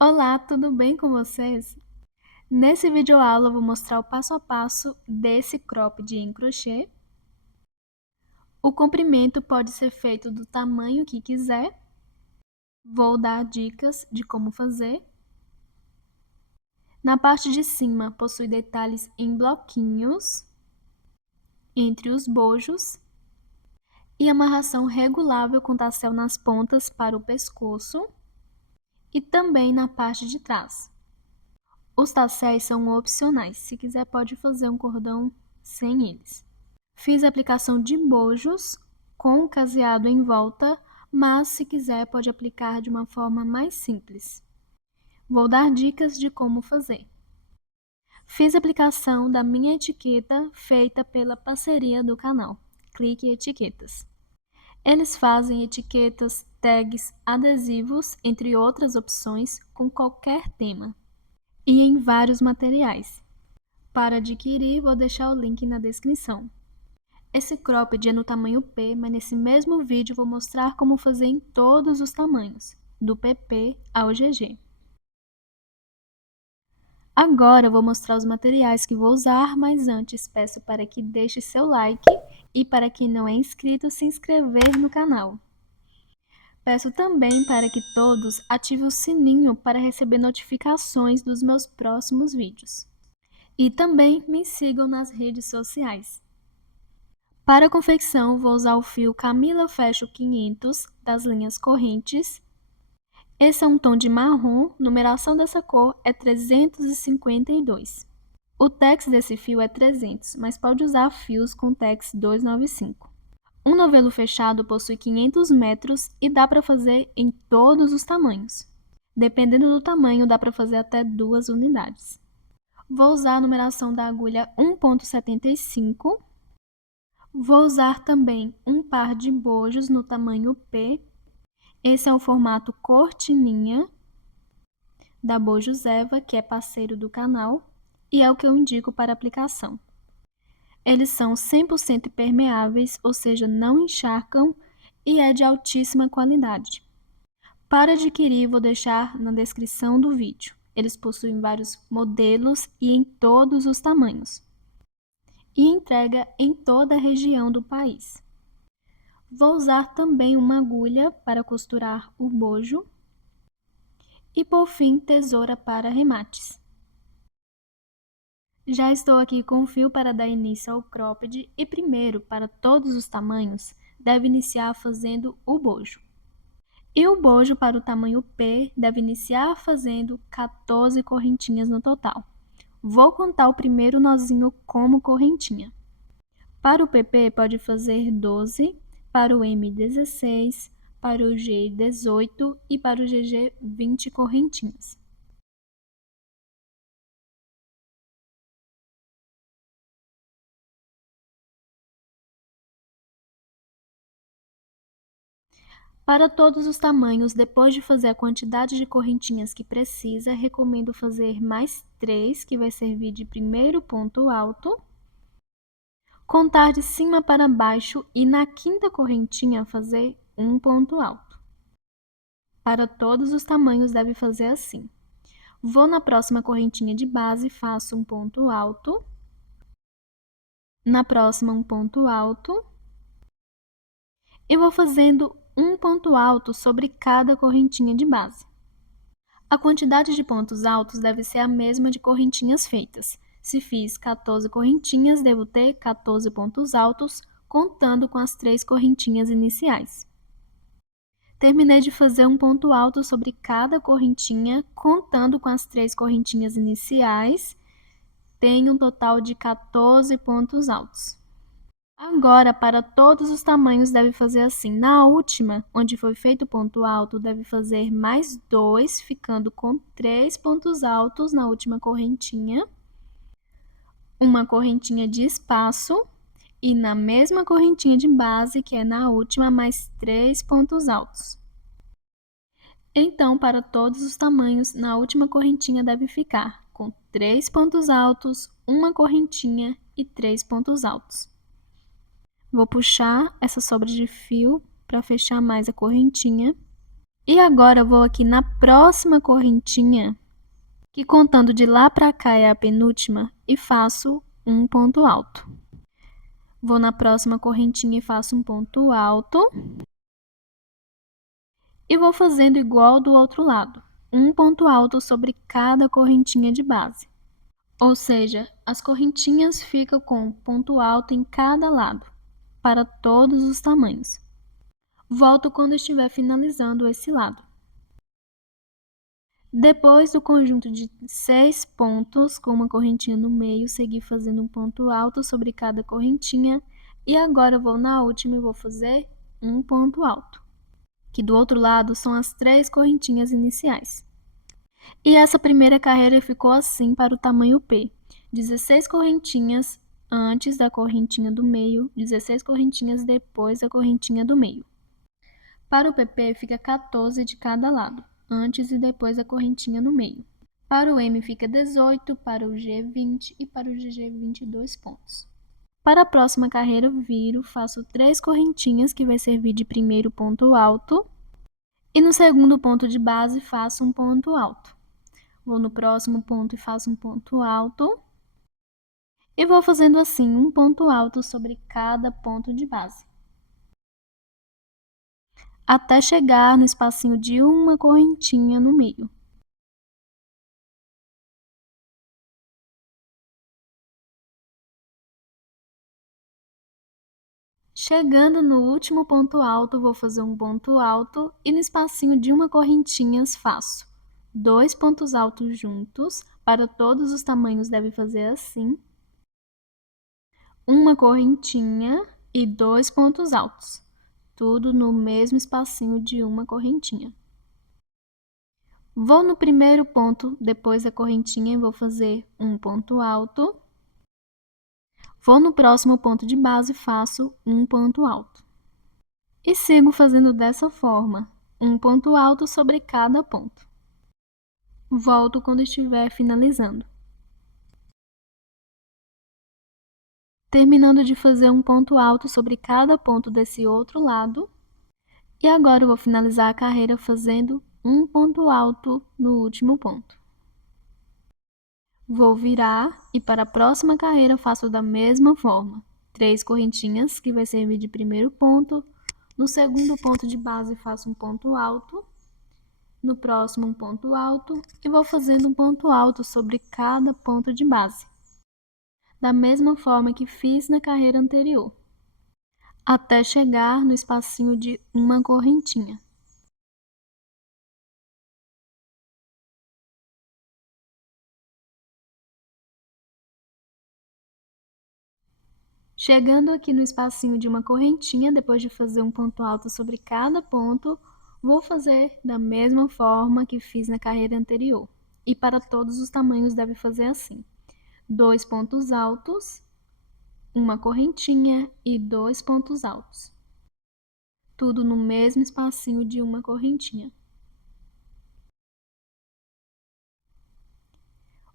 Olá, tudo bem com vocês? Nesse videoaula eu vou mostrar o passo a passo desse cropped em crochê. O comprimento pode ser feito do tamanho que quiser. Vou dar dicas de como fazer. Na parte de cima possui detalhes em bloquinhos entre os bojos e amarração regulável com tassel nas pontas para o pescoço e também na parte de trás. Os tasséis são opcionais, se quiser pode fazer um cordão sem eles. Fiz a aplicação de bojos com o caseado em volta, mas se quiser pode aplicar de uma forma mais simples. Vou dar dicas de como fazer. Fiz a aplicação da minha etiqueta feita pela parceria do canal, Clique Etiquetas. Eles fazem etiquetas, tags, adesivos, entre outras opções, com qualquer tema e em vários materiais. Para adquirir, vou deixar o link na descrição. Esse cropped é no tamanho P, mas nesse mesmo vídeo vou mostrar como fazer em todos os tamanhos, do PP ao GG. Agora eu vou mostrar os materiais que vou usar, mas antes peço para que deixe seu like e para quem não é inscrito, se inscrever no canal. Peço também para que todos ativem o sininho para receber notificações dos meus próximos vídeos. E também me sigam nas redes sociais. Para a confecção, vou usar o fio Camila Fecho 500 das linhas correntes. Esse é um tom de marrom, numeração dessa cor é 352. O tex desse fio é 300, mas pode usar fios com tex 295. Um novelo fechado possui 500 metros e dá para fazer em todos os tamanhos. Dependendo do tamanho, dá para fazer até 2 unidades. Vou usar a numeração da agulha 1,75. Vou usar também um par de bojos no tamanho P. Esse é o formato cortininha da Bojos Eva, que é parceiro do canal, e é o que eu indico para aplicação. Eles são 100% permeáveis, ou seja, não encharcam e é de altíssima qualidade. Para adquirir, vou deixar na descrição do vídeo. Eles possuem vários modelos e em todos os tamanhos. E entrega em toda a região do país. Vou usar também uma agulha para costurar o bojo e, por fim, tesoura para remates. Já estou aqui com o fio para dar início ao cropped e primeiro, para todos os tamanhos, deve iniciar fazendo o bojo. E o bojo para o tamanho P deve iniciar fazendo 14 correntinhas no total. Vou contar o primeiro nozinho como correntinha. Para o PP pode fazer 12, para o M 16, para o G 18 e para o GG 20 correntinhas. Para todos os tamanhos, depois de fazer a quantidade de correntinhas que precisa, recomendo fazer mais 3, que vai servir de primeiro ponto alto. Contar de cima para baixo e na quinta correntinha fazer um ponto alto. Para todos os tamanhos deve fazer assim. Vou na próxima correntinha de base, faço um ponto alto. Na próxima um ponto alto. E vou fazendo um ponto alto sobre cada correntinha de base. A quantidade de pontos altos deve ser a mesma de correntinhas feitas. Se fiz 14 correntinhas, devo ter 14 pontos altos, contando com as 3 correntinhas iniciais. Terminei de fazer um ponto alto sobre cada correntinha, contando com as 3 correntinhas iniciais, tenho um total de 14 pontos altos. Agora, para todos os tamanhos, deve fazer assim. Na última, onde foi feito o ponto alto, deve fazer mais 2, ficando com 3 pontos altos na última correntinha. Uma correntinha de espaço e na mesma correntinha de base, que é na última, mais 3 pontos altos. Então, para todos os tamanhos, na última correntinha deve ficar com 3 pontos altos, uma correntinha e 3 pontos altos. Vou puxar essa sobra de fio para fechar mais a correntinha E agora vou aqui na próxima correntinha, que contando de lá para cá é a penúltima, e faço um ponto alto. Vou na próxima correntinha e faço um ponto alto. E vou fazendo igual do outro lado, um ponto alto sobre cada correntinha de base. Ou seja, as correntinhas ficam com ponto alto em cada lado, para todos os tamanhos. Volto quando estiver finalizando esse lado. Depois do conjunto de 6 pontos, com uma correntinha no meio, segui fazendo um ponto alto sobre cada correntinha. E agora eu vou na última e vou fazer um ponto alto, que do outro lado são as 3 correntinhas iniciais. E essa primeira carreira ficou assim para o tamanho P. 16 correntinhas antes da correntinha do meio, 16 correntinhas depois da correntinha do meio. Para o PP fica 14 de cada lado, antes e depois da correntinha no meio. Para o M fica 18, para o G 20 e para o GG 22 pontos. Para a próxima carreira, viro, faço 3 correntinhas que vai servir de primeiro ponto alto. E no segundo ponto de base, faço um ponto alto. Vou no próximo ponto e faço um ponto alto. E vou fazendo assim um ponto alto sobre cada ponto de base, até chegar no espacinho de uma correntinha no meio. Chegando no último ponto alto, vou fazer um ponto alto e no espacinho de uma correntinha faço 2 pontos altos juntos. Para todos os tamanhos deve fazer assim. Uma correntinha e 2 pontos altos. Tudo no mesmo espacinho de uma correntinha. Vou no primeiro ponto, depois da correntinha, e vou fazer um ponto alto. Vou no próximo ponto de base e faço um ponto alto. E sigo fazendo dessa forma, um ponto alto sobre cada ponto. Volto quando estiver finalizando. Terminando de fazer um ponto alto sobre cada ponto desse outro lado. E agora eu vou finalizar a carreira fazendo um ponto alto no último ponto. Vou virar e para a próxima carreira faço da mesma forma. 3 correntinhas, que vai servir de primeiro ponto. No segundo ponto de base faço um ponto alto. No próximo um ponto alto e vou fazendo um ponto alto sobre cada ponto de base, da mesma forma que fiz na carreira anterior, até chegar no espacinho de uma correntinha. Chegando aqui no espacinho de uma correntinha, depois de fazer um ponto alto sobre cada ponto, vou fazer da mesma forma que fiz na carreira anterior. E para todos os tamanhos deve fazer assim: 2 pontos altos, uma correntinha e 2 pontos altos. Tudo no mesmo espacinho de uma correntinha.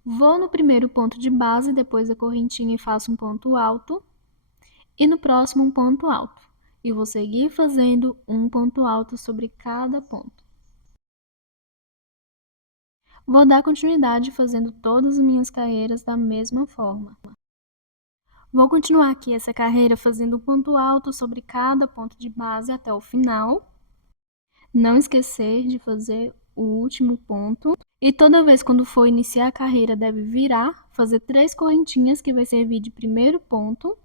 Vou no primeiro ponto de base, depois da correntinha e faço um ponto alto. E no próximo um ponto alto. E vou seguir fazendo um ponto alto sobre cada ponto. Vou dar continuidade fazendo todas as minhas carreiras da mesma forma. Vou continuar aqui essa carreira fazendo um ponto alto sobre cada ponto de base até o final. Não esquecer de fazer o último ponto. E toda vez quando for iniciar a carreira, deve virar, fazer 3 correntinhas, que vai servir de primeiro ponto.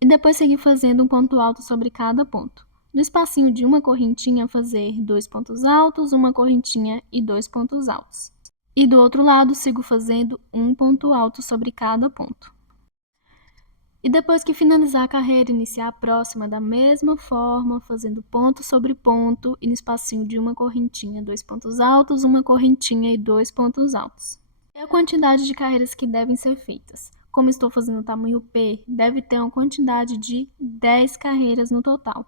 E depois seguir fazendo um ponto alto sobre cada ponto. No espacinho de uma correntinha, fazer 2 pontos altos, uma correntinha e 2 pontos altos. E do outro lado, sigo fazendo um ponto alto sobre cada ponto. E depois que finalizar a carreira, iniciar a próxima da mesma forma, fazendo ponto sobre ponto e no espacinho de uma correntinha, 2 pontos altos, uma correntinha e 2 pontos altos. É a quantidade de carreiras que devem ser feitas. Como estou fazendo o tamanho P, deve ter uma quantidade de 10 carreiras no total.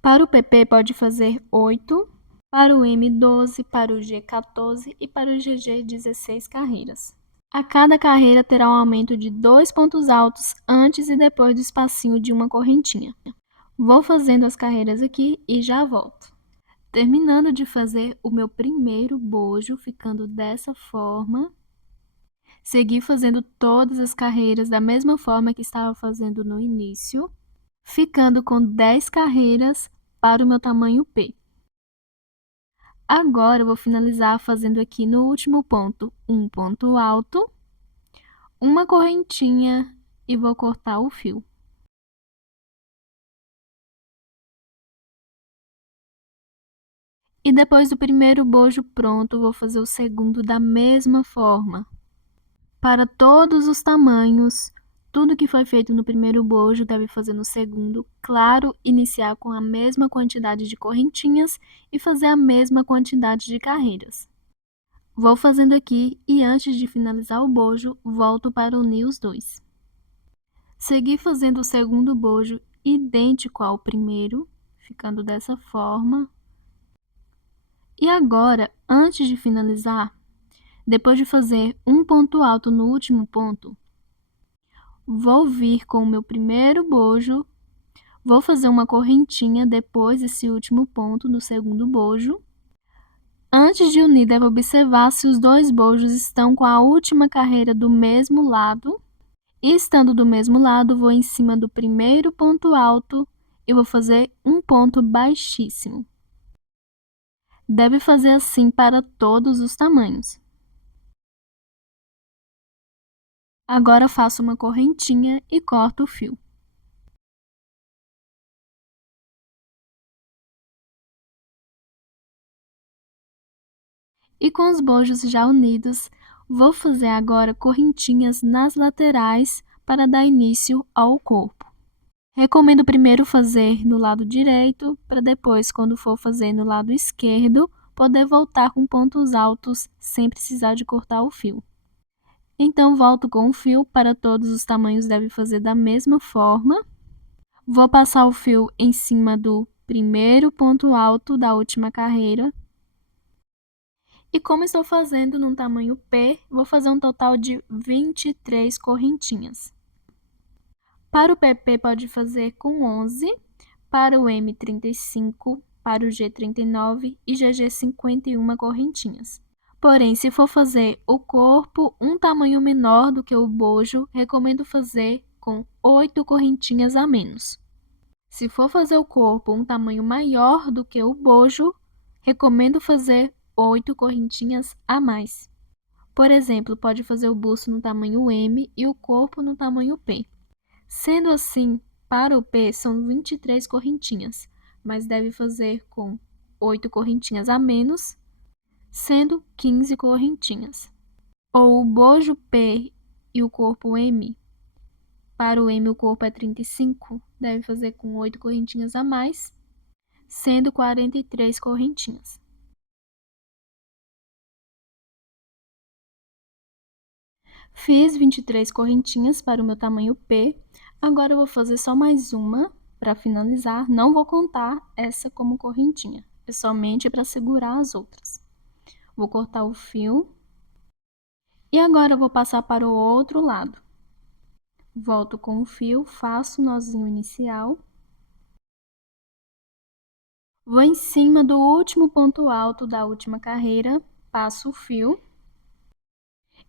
Para o PP pode fazer 8, para o M 12, para o G 14 e para o GG 16 carreiras. A cada carreira terá um aumento de 2 pontos altos antes e depois do espacinho de uma correntinha. Vou fazendo as carreiras aqui e já volto. Terminando de fazer o meu primeiro bojo, ficando dessa forma, segui fazendo todas as carreiras da mesma forma que estava fazendo no início, ficando com 10 carreiras para o meu tamanho P. Agora eu vou finalizar fazendo aqui no último ponto um ponto alto, uma correntinha e vou cortar o fio. E depois do primeiro bojo pronto, vou fazer o segundo da mesma forma. Para todos os tamanhos, tudo que foi feito no primeiro bojo deve fazer no segundo. Claro, iniciar com a mesma quantidade de correntinhas e fazer a mesma quantidade de carreiras. Vou fazendo aqui e antes de finalizar o bojo, volto para unir os dois. Segui fazendo o segundo bojo idêntico ao primeiro, ficando dessa forma. E agora, antes de finalizar, depois de fazer um ponto alto no último ponto, vou vir com o meu primeiro bojo, vou fazer uma correntinha depois desse último ponto do segundo bojo. Antes de unir, deve observar se os dois bojos estão com a última carreira do mesmo lado. E estando do mesmo lado, vou em cima do primeiro ponto alto e vou fazer um ponto baixíssimo. Deve fazer assim para todos os tamanhos. Agora faço uma correntinha e corto o fio. E com os bojos já unidos, vou fazer agora correntinhas nas laterais para dar início ao corpo. Recomendo primeiro fazer no lado direito, para depois, quando for fazer no lado esquerdo, poder voltar com pontos altos sem precisar de cortar o fio. Então, volto com o fio, para todos os tamanhos deve fazer da mesma forma. Vou passar o fio em cima do primeiro ponto alto da última carreira. E como estou fazendo num tamanho P, vou fazer um total de 23 correntinhas. Para o PP pode fazer com 11, para o M 35, para o G 39 e GG 51 correntinhas. Porém, se for fazer o corpo um tamanho menor do que o bojo, recomendo fazer com 8 correntinhas a menos. Se for fazer o corpo um tamanho maior do que o bojo, recomendo fazer 8 correntinhas a mais. Por exemplo, pode fazer o busto no tamanho M e o corpo no tamanho P. Sendo assim, para o P são 23 correntinhas, mas deve fazer com 8 correntinhas a menos, sendo 15 correntinhas. Ou o bojo P e o corpo M, para o M o corpo é 35, deve fazer com 8 correntinhas a mais, sendo 43 correntinhas. Fiz 23 correntinhas para o meu tamanho P, agora eu vou fazer só mais uma para finalizar, não vou contar essa como correntinha, é somente para segurar as outras. Vou cortar o fio e agora eu vou passar para o outro lado. Volto com o fio, faço o nozinho inicial, vou em cima do último ponto alto da última carreira, passo o fio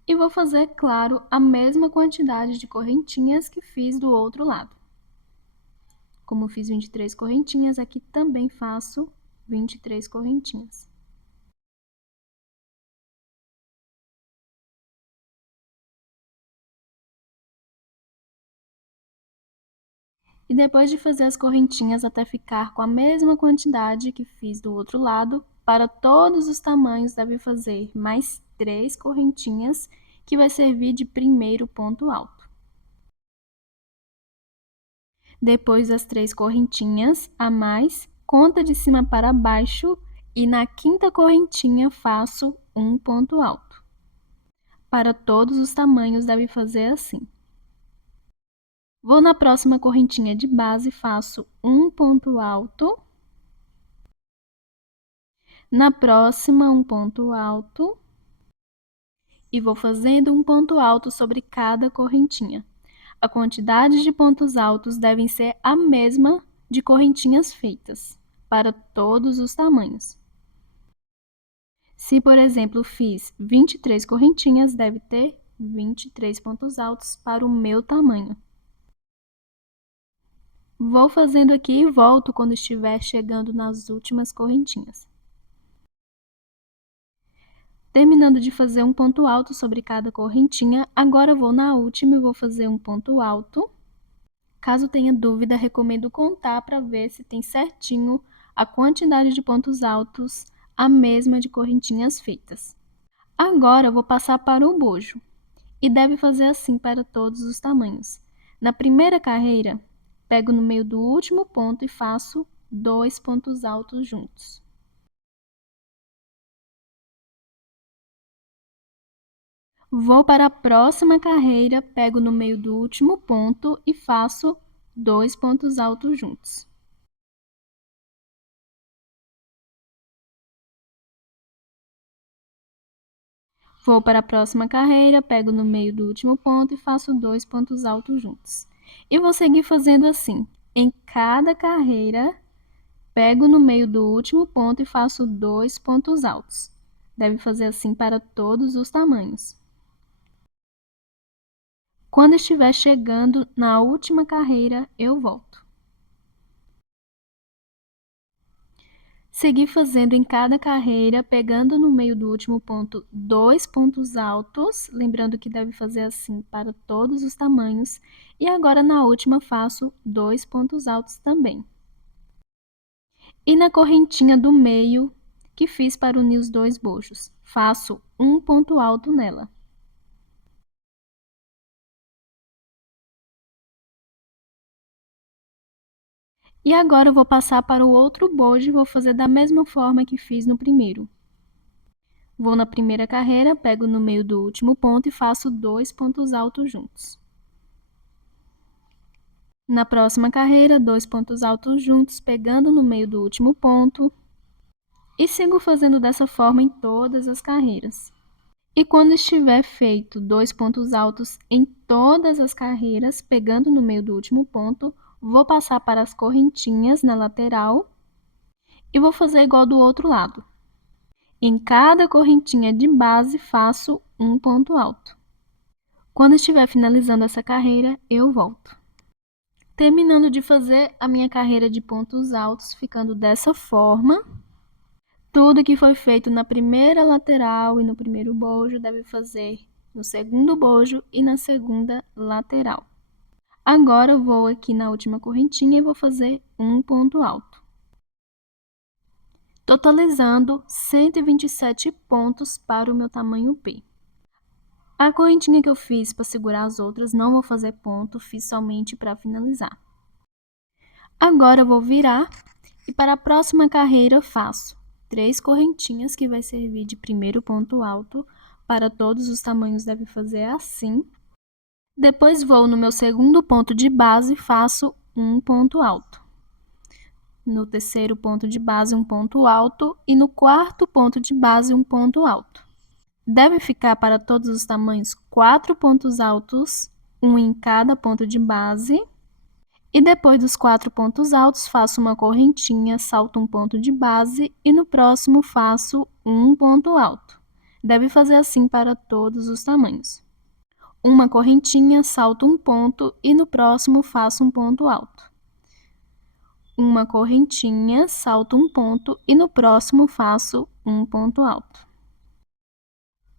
e vou fazer, claro, a mesma quantidade de correntinhas que fiz do outro lado. Como fiz 23 correntinhas, aqui também faço 23 correntinhas. E depois de fazer as correntinhas até ficar com a mesma quantidade que fiz do outro lado, para todos os tamanhos deve fazer mais 3 correntinhas, que vai servir de primeiro ponto alto. Depois das 3 correntinhas a mais, conta de cima para baixo e na quinta correntinha faço um ponto alto. Para todos os tamanhos deve fazer assim. Vou na próxima correntinha de base, faço um ponto alto. Na próxima, um ponto alto. E vou fazendo um ponto alto sobre cada correntinha. A quantidade de pontos altos devem ser a mesma de correntinhas feitas. para todos os tamanhos. Se, por exemplo, fiz 23 correntinhas, deve ter 23 pontos altos para o meu tamanho. Vou fazendo aqui e volto quando estiver chegando nas últimas correntinhas. Terminando de fazer um ponto alto sobre cada correntinha, agora vou na última e vou fazer um ponto alto. Caso tenha dúvida, recomendo contar para ver se tem certinho a quantidade de pontos altos, a mesma de correntinhas feitas. Agora vou passar para o bojo, e deve fazer assim para todos os tamanhos. Na primeira carreira, pego no meio do último ponto e faço 2 pontos altos juntos. Vou para a próxima carreira, pego no meio do último ponto e faço 2 pontos altos juntos. Vou para a próxima carreira, pego no meio do último ponto e faço 2 pontos altos juntos. E vou seguir fazendo assim. Em cada carreira, pego no meio do último ponto e faço 2 pontos altos. Deve fazer assim para todos os tamanhos. Quando estiver chegando na última carreira, eu volto. Seguir fazendo em cada carreira, pegando no meio do último ponto 2 pontos altos, lembrando que deve fazer assim para todos os tamanhos. E agora na última faço 2 pontos altos também. E na correntinha do meio, que fiz para unir os dois bojos, faço um ponto alto nela. E agora eu vou passar para o outro bojo e vou fazer da mesma forma que fiz no primeiro. Vou na primeira carreira, pego no meio do último ponto e faço 2 pontos altos juntos. Na próxima carreira, 2 pontos altos juntos, pegando no meio do último ponto. E sigo fazendo dessa forma em todas as carreiras. E quando estiver feito 2 pontos altos em todas as carreiras, pegando no meio do último ponto, vou passar para as correntinhas na lateral e vou fazer igual do outro lado. Em cada correntinha de base, faço um ponto alto. Quando estiver finalizando essa carreira, eu volto. Terminando de fazer a minha carreira de pontos altos, ficando dessa forma. Tudo que foi feito na primeira lateral e no primeiro bojo deve fazer no segundo bojo e na segunda lateral. Agora eu vou aqui na última correntinha e vou fazer um ponto alto, totalizando 127 pontos para o meu tamanho P. A correntinha que eu fiz para segurar as outras não vou fazer ponto, fiz somente para finalizar. Agora eu vou virar e para a próxima carreira eu faço 3 correntinhas que vai servir de primeiro ponto alto. Para todos os tamanhos deve fazer assim. Depois vou no meu segundo ponto de base e faço um ponto alto. No terceiro ponto de base, um ponto alto. E no quarto ponto de base, um ponto alto. Deve ficar para todos os tamanhos 4 pontos altos, um em cada ponto de base. E depois dos 4 pontos altos, faço uma correntinha, salto um ponto de base e no próximo faço um ponto alto. Deve fazer assim para todos os tamanhos. Uma correntinha, salto um ponto e no próximo faço um ponto alto. Uma correntinha, salto um ponto e no próximo faço um ponto alto.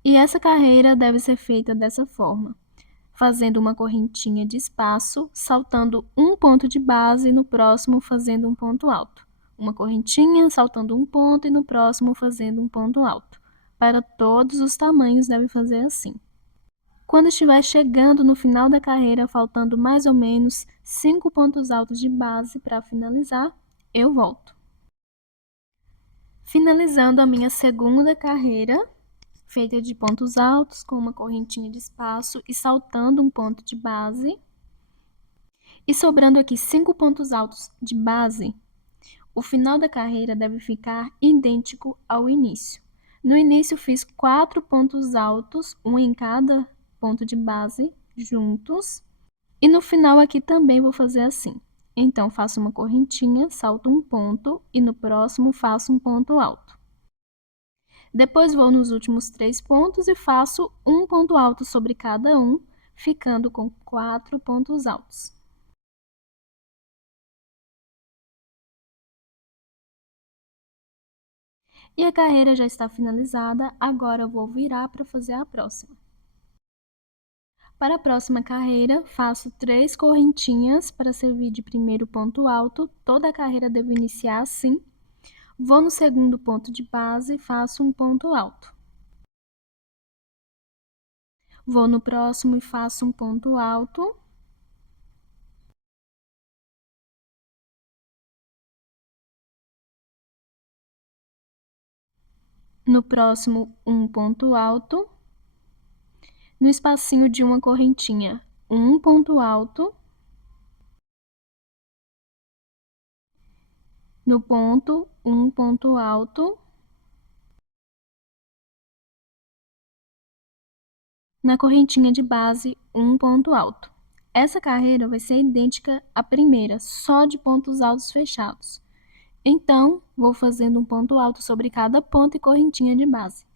E essa carreira deve ser feita dessa forma, fazendo uma correntinha de espaço, saltando um ponto de base e no próximo fazendo um ponto alto. Uma correntinha, saltando um ponto e no próximo fazendo um ponto alto. Para todos os tamanhos deve fazer assim. Quando estiver chegando no final da carreira, faltando mais ou menos 5 pontos altos de base para finalizar, eu volto. Finalizando a minha segunda carreira, feita de pontos altos, com uma correntinha de espaço e saltando um ponto de base. E sobrando aqui 5 pontos altos de base, o final da carreira deve ficar idêntico ao início. No início, fiz 4 pontos altos, um em cada ponto de base, juntos. E no final aqui também vou fazer assim. Então, faço uma correntinha, salto um ponto e no próximo faço um ponto alto. Depois vou nos últimos 3 pontos e faço um ponto alto sobre cada um, ficando com 4 pontos altos. E a carreira já está finalizada, agora eu vou virar para fazer a próxima. Para a próxima carreira, faço 3 correntinhas para servir de primeiro ponto alto. Toda a carreira devo iniciar assim. Vou no segundo ponto de base e faço um ponto alto. Vou no próximo e faço um ponto alto. No próximo, um ponto alto. No espacinho de uma correntinha, um ponto alto. No ponto, um ponto alto. Na correntinha de base, um ponto alto. Essa carreira vai ser idêntica à primeira, só de pontos altos fechados. Então, vou fazendo um ponto alto sobre cada ponto e correntinha de base.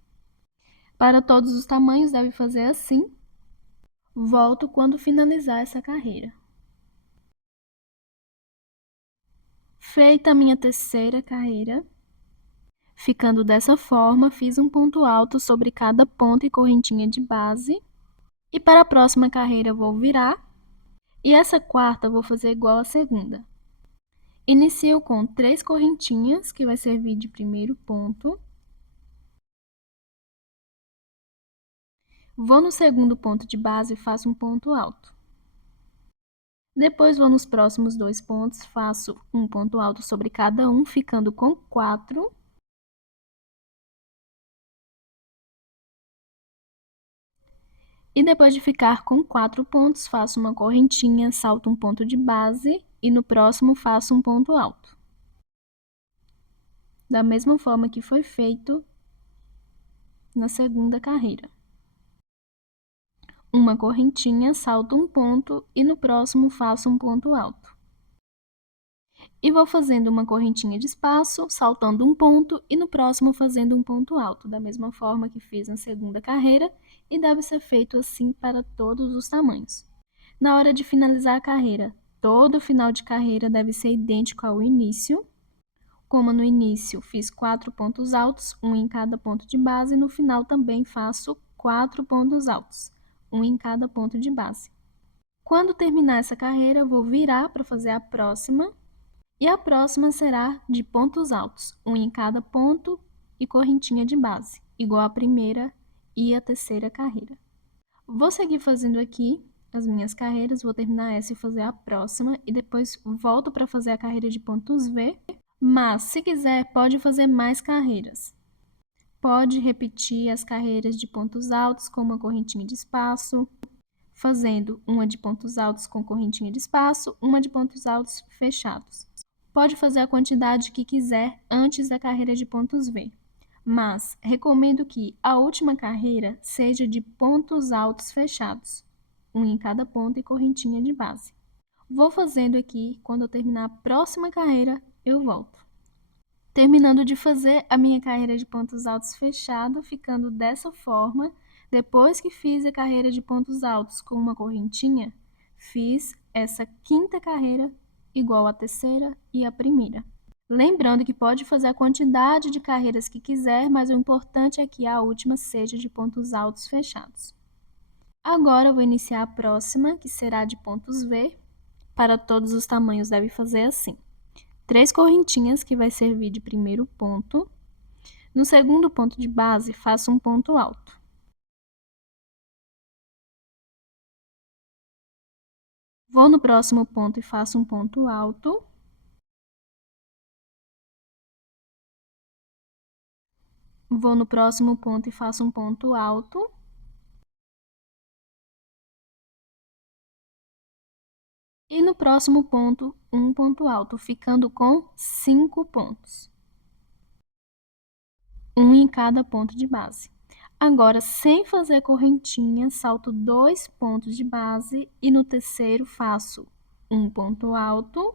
Para todos os tamanhos, deve fazer assim. Volto quando finalizar essa carreira. Feita a minha terceira carreira, ficando dessa forma, fiz um ponto alto sobre cada ponto e correntinha de base. E para a próxima carreira, vou virar. E essa quarta, vou fazer igual à segunda. Inicio com 3 correntinhas, que vai servir de primeiro ponto. Vou no segundo ponto de base e faço um ponto alto. Depois vou nos próximos 2 pontos, faço um ponto alto sobre cada um, ficando com 4. E depois de ficar com 4 pontos, faço uma correntinha, salto um ponto de base e no próximo faço um ponto alto. Da mesma forma que foi feito na segunda carreira. Uma correntinha, salto um ponto e no próximo faço um ponto alto. E vou fazendo uma correntinha de espaço, saltando um ponto e no próximo fazendo um ponto alto, da mesma forma que fiz na segunda carreira, e deve ser feito assim para todos os tamanhos. Na hora de finalizar a carreira, todo final de carreira deve ser idêntico ao início. Como no início fiz 4 pontos altos, um em cada ponto de base, no final também faço 4 pontos altos, um em cada ponto de base. Quando terminar essa carreira, eu vou virar para fazer a próxima. E a próxima será de pontos altos, um em cada ponto e correntinha de base, igual à primeira e a terceira carreira. Vou seguir fazendo aqui as minhas carreiras, vou terminar essa e fazer a próxima, e depois volto para fazer a carreira de pontos V, mas se quiser pode fazer mais carreiras. Pode repetir as carreiras de pontos altos com uma correntinha de espaço, fazendo uma de pontos altos com correntinha de espaço, uma de pontos altos fechados. Pode fazer a quantidade que quiser antes da carreira de pontos V, mas recomendo que a última carreira seja de pontos altos fechados, um em cada ponto e correntinha de base. Vou fazendo aqui, quando eu terminar a próxima carreira, eu volto. Terminando de fazer a minha carreira de pontos altos fechado, ficando dessa forma, depois que fiz a carreira de pontos altos com uma correntinha, fiz essa quinta carreira igual à terceira e à primeira. Lembrando que pode fazer a quantidade de carreiras que quiser, mas o importante é que a última seja de pontos altos fechados. Agora eu vou iniciar a próxima, que será de pontos V. Para todos os tamanhos deve fazer assim. 3 correntinhas, que vai servir de primeiro ponto. No segundo ponto de base, faço um ponto alto. Vou no próximo ponto e faço um ponto alto. Vou no próximo ponto e faço um ponto alto. E no próximo ponto, um ponto alto, ficando com 5 pontos. Um em cada ponto de base. Agora, sem fazer correntinha, salto 2 pontos de base e no terceiro faço um ponto alto.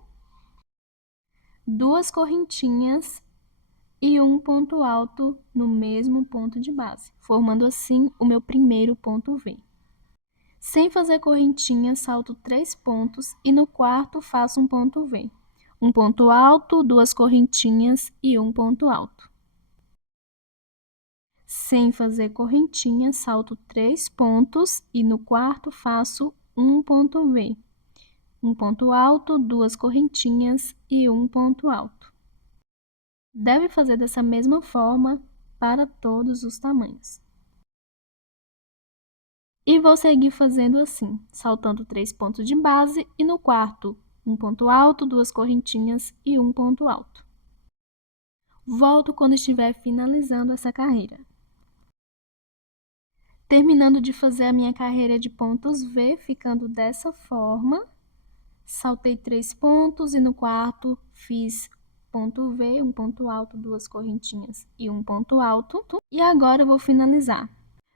2 correntinhas e um ponto alto no mesmo ponto de base, formando assim o meu primeiro ponto V. Sem fazer correntinha, salto 3 pontos e no quarto faço um ponto V. Um ponto alto, 2 correntinhas e um ponto alto. Sem fazer correntinha, salto 3 pontos e no quarto faço um ponto V. Um ponto alto, 2 correntinhas e um ponto alto. Deve fazer dessa mesma forma para todos os tamanhos. E vou seguir fazendo assim, saltando 3 pontos de base e no quarto, um ponto alto, 2 correntinhas e um ponto alto. Volto quando estiver finalizando essa carreira. Terminando de fazer a minha carreira de pontos V, ficando dessa forma, saltei 3 pontos e no quarto fiz ponto V, um ponto alto, 2 correntinhas e um ponto alto. E agora eu vou finalizar.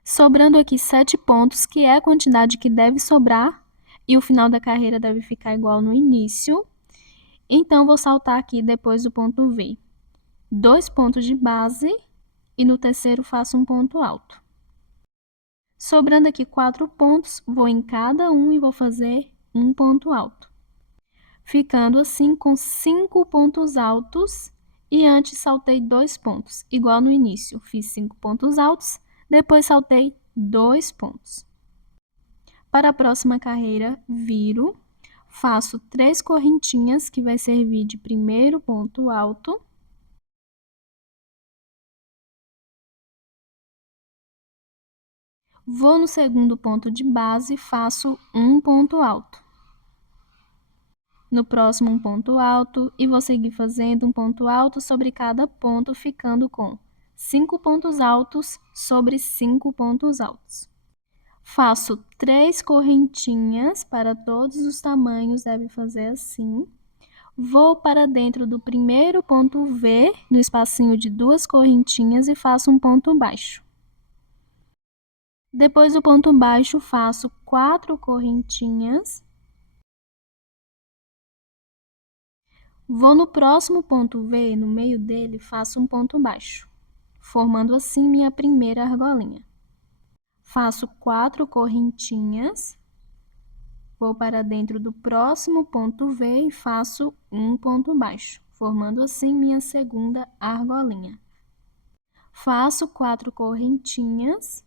Sobrando aqui 7 pontos, que é a quantidade que deve sobrar, e o final da carreira deve ficar igual no início. Então, vou saltar aqui depois do ponto V. 2 pontos de base e no terceiro faço um ponto alto. Sobrando aqui 4 pontos, vou em cada um e vou fazer um ponto alto. Ficando assim com 5 pontos altos e antes saltei 2 pontos, igual no início. Fiz 5 pontos altos, depois saltei 2 pontos. Para a próxima carreira, viro, faço 3 correntinhas, que vai servir de primeiro ponto alto. Vou no segundo ponto de base e faço um ponto alto. No próximo, um ponto alto e vou seguir fazendo um ponto alto sobre cada ponto, ficando com 5 pontos altos sobre 5 pontos altos. Faço 3 correntinhas para todos os tamanhos, deve fazer assim. Vou para dentro do primeiro ponto V, no espacinho de 2 correntinhas e faço um ponto baixo. Depois do ponto baixo, faço 4 correntinhas. Vou no próximo ponto V, no meio dele, faço um ponto baixo, formando assim minha primeira argolinha. Faço 4 correntinhas, vou para dentro do próximo ponto V e faço um ponto baixo, formando assim minha segunda argolinha. Faço 4 correntinhas.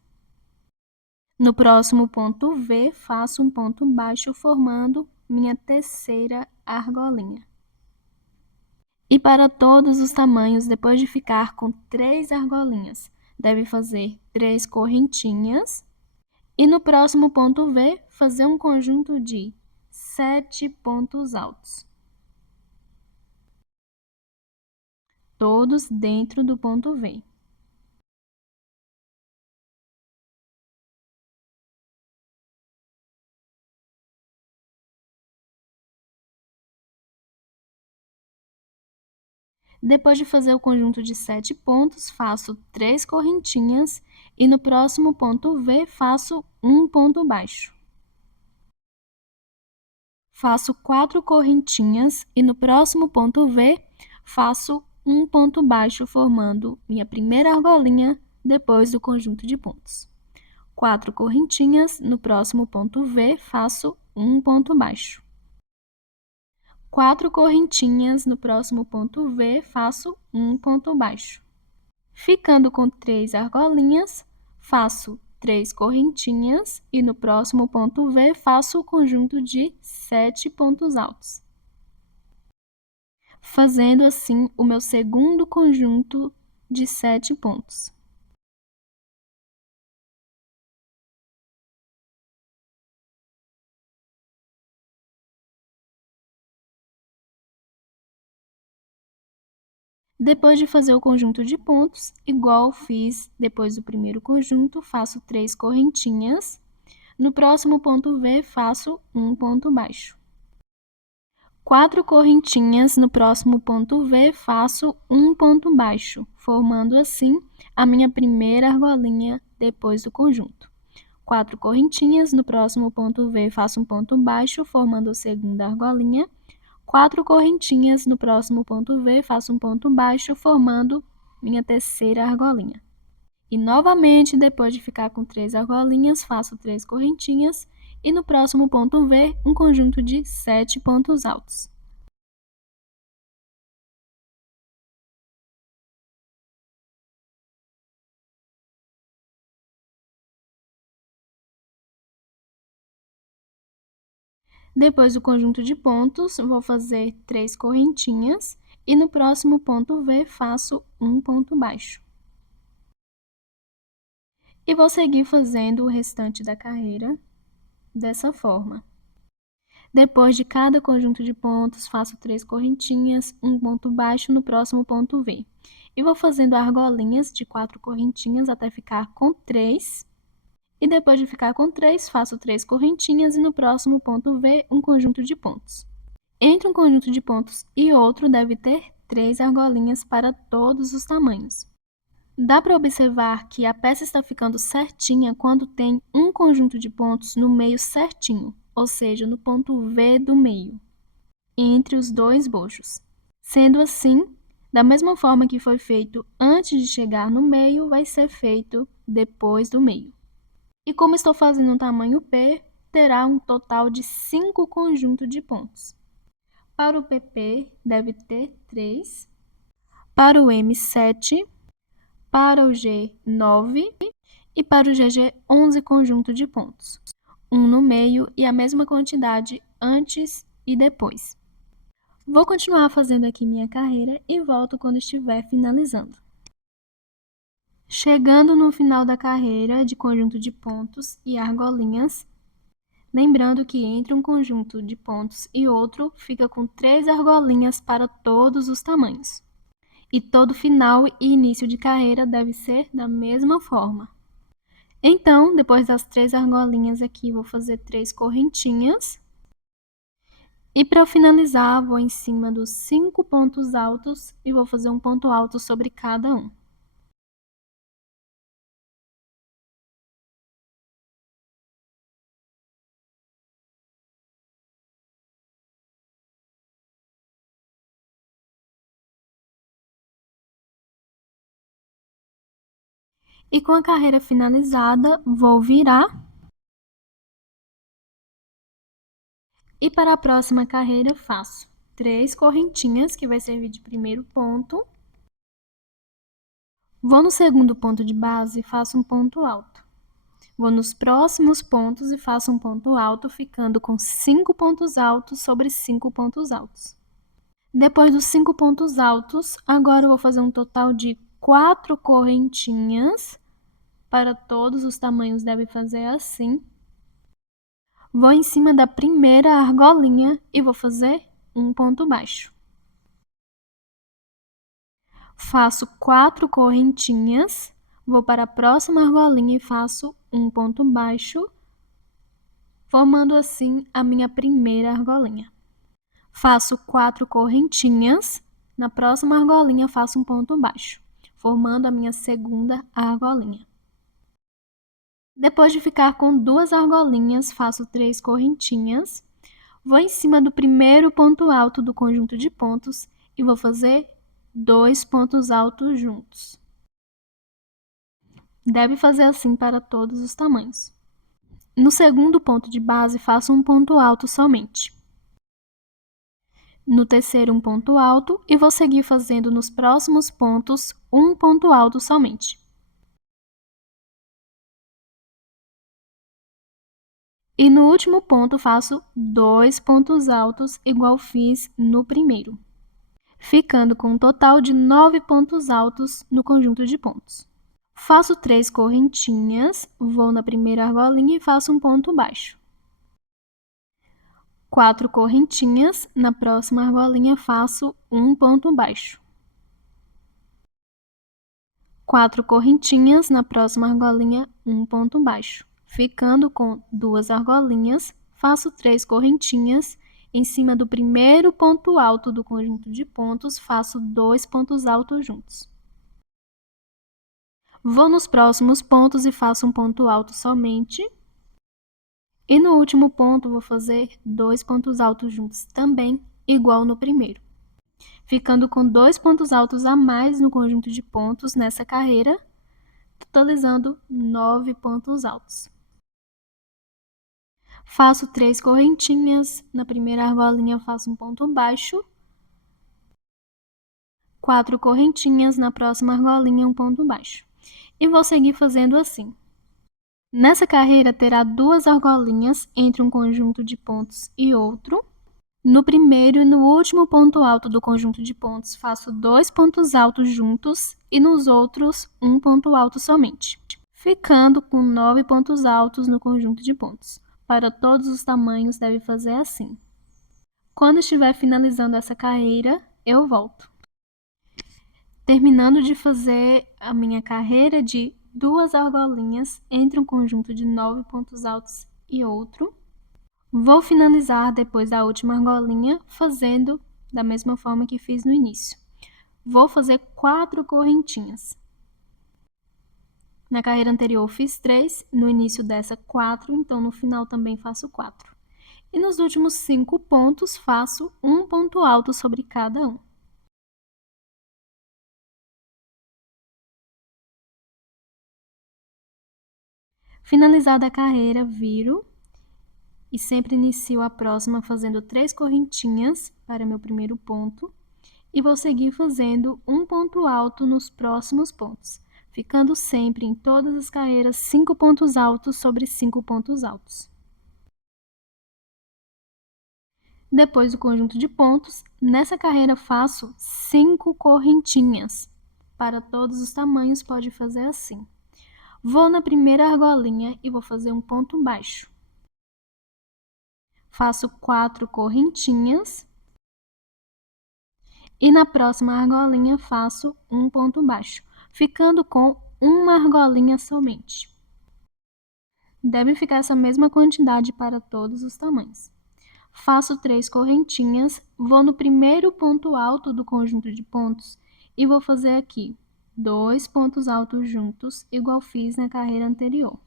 No próximo ponto V, faço um ponto baixo, formando minha terceira argolinha. E para todos os tamanhos, depois de ficar com 3 argolinhas, deve fazer 3 correntinhas. E no próximo ponto V, fazer um conjunto de 7 pontos altos. Todos dentro do ponto V. Depois de fazer o conjunto de 7 pontos, faço 3 correntinhas e no próximo ponto V faço um ponto baixo. Faço 4 correntinhas e no próximo ponto V faço um ponto baixo, formando minha primeira argolinha depois do conjunto de pontos. 4 correntinhas, no próximo ponto V faço um ponto baixo. 4 correntinhas, no próximo ponto V, faço um ponto baixo. Ficando com 3 argolinhas, faço 3 correntinhas e no próximo ponto V faço o conjunto de 7 pontos altos. Fazendo assim o meu segundo conjunto de 7 pontos. Depois de fazer o conjunto de pontos, igual fiz depois do primeiro conjunto, faço 3 correntinhas. No próximo ponto V, faço um ponto baixo. 4 correntinhas, no próximo ponto V, faço um ponto baixo, formando assim a minha primeira argolinha depois do conjunto. 4 correntinhas, no próximo ponto V, faço um ponto baixo, formando a segunda argolinha. 4 correntinhas no próximo ponto V, faço um ponto baixo, formando minha terceira argolinha. E novamente, depois de ficar com 3 argolinhas, faço 3 correntinhas e no próximo ponto V, um conjunto de 7 pontos altos. Depois do conjunto de pontos, vou fazer 3 correntinhas e no próximo ponto V faço um ponto baixo. E vou seguir fazendo o restante da carreira dessa forma. Depois de cada conjunto de pontos, faço 3 correntinhas, um ponto baixo no próximo ponto V. E vou fazendo argolinhas de 4 correntinhas até ficar com 3. E depois de ficar com 3, faço 3 correntinhas e no próximo ponto V, um conjunto de pontos. Entre um conjunto de pontos e outro, deve ter 3 argolinhas para todos os tamanhos. Dá para observar que a peça está ficando certinha quando tem um conjunto de pontos no meio certinho, ou seja, no ponto V do meio, entre os dois bochos. Sendo assim, da mesma forma que foi feito antes de chegar no meio, vai ser feito depois do meio. E como estou fazendo um tamanho P, terá um total de 5 conjuntos de pontos. Para o PP, deve ter 3. Para o M, 7. Para o G, 9. E para o GG, 11 conjuntos de pontos. Um no meio e a mesma quantidade antes e depois. Vou continuar fazendo aqui minha carreira e volto quando estiver finalizando. Chegando no final da carreira de conjunto de pontos e argolinhas, lembrando que entre um conjunto de pontos e outro, fica com 3 argolinhas para todos os tamanhos. E todo final e início de carreira deve ser da mesma forma. Então, depois das 3 argolinhas aqui, vou fazer 3 correntinhas. E para finalizar, vou em cima dos 5 pontos altos e vou fazer um ponto alto sobre cada um. E com a carreira finalizada, vou virar. E para a próxima carreira, faço 3 correntinhas, que vai servir de primeiro ponto. Vou no segundo ponto de base e faço um ponto alto. Vou nos próximos pontos e faço um ponto alto, ficando com 5 pontos altos sobre 5 pontos altos. Depois dos 5 pontos altos, agora eu vou fazer um total de 4 correntinhas. Para todos os tamanhos, deve fazer assim. Vou em cima da primeira argolinha e vou fazer um ponto baixo. Faço 4 correntinhas, vou para a próxima argolinha e faço um ponto baixo, formando assim a minha primeira argolinha. Faço 4 correntinhas, na próxima argolinha faço um ponto baixo, formando a minha segunda argolinha. Depois de ficar com 2 argolinhas, faço 3 correntinhas, vou em cima do primeiro ponto alto do conjunto de pontos e vou fazer 2 pontos altos juntos. Deve fazer assim para todos os tamanhos. No segundo ponto de base, faço um ponto alto somente. No terceiro, um ponto alto e vou seguir fazendo nos próximos pontos um ponto alto somente. E no último ponto, faço 2 pontos altos, igual fiz no primeiro, ficando com um total de 9 pontos altos no conjunto de pontos. Faço 3 correntinhas, vou na primeira argolinha e faço um ponto baixo. 4 correntinhas, na próxima argolinha faço um ponto baixo. 4 correntinhas, na próxima argolinha, um ponto baixo. Ficando com 2 argolinhas, faço 3 correntinhas, em cima do primeiro ponto alto do conjunto de pontos, faço 2 pontos altos juntos. Vou nos próximos pontos e faço um ponto alto somente. E no último ponto, vou fazer 2 pontos altos juntos também, igual no primeiro, ficando com 2 pontos altos a mais no conjunto de pontos nessa carreira, totalizando 9 pontos altos. Faço 3 correntinhas, na primeira argolinha faço um ponto baixo, 4 correntinhas, na próxima argolinha um ponto baixo. E vou seguir fazendo assim. Nessa carreira terá 2 argolinhas entre um conjunto de pontos e outro. No primeiro e no último ponto alto do conjunto de pontos, faço 2 pontos altos juntos e nos outros um ponto alto somente, ficando com 9 pontos altos no conjunto de pontos. Para todos os tamanhos, deve fazer assim. Quando estiver finalizando essa carreira, eu volto. Terminando de fazer a minha carreira de 2 argolinhas entre um conjunto de 9 pontos altos e outro, vou finalizar depois da última argolinha, fazendo da mesma forma que fiz no início. Vou fazer 4 correntinhas. Na carreira anterior fiz 3, no início dessa 4, então no final também faço 4. E nos últimos 5 pontos faço um ponto alto sobre cada um. Finalizada a carreira, viro e sempre inicio a próxima fazendo 3 correntinhas para meu primeiro ponto e vou seguir fazendo um ponto alto nos próximos pontos, ficando sempre em todas as carreiras 5 pontos altos sobre 5 pontos altos. Depois do conjunto de pontos, nessa carreira faço 5 correntinhas. Para todos os tamanhos pode fazer assim. Vou na primeira argolinha e vou fazer um ponto baixo. Faço 4 correntinhas e na próxima argolinha faço um ponto baixo, ficando com uma argolinha somente. Deve ficar essa mesma quantidade para todos os tamanhos. Faço 3 correntinhas, vou no primeiro ponto alto do conjunto de pontos e vou fazer aqui 2 pontos altos juntos, igual fiz na carreira anterior.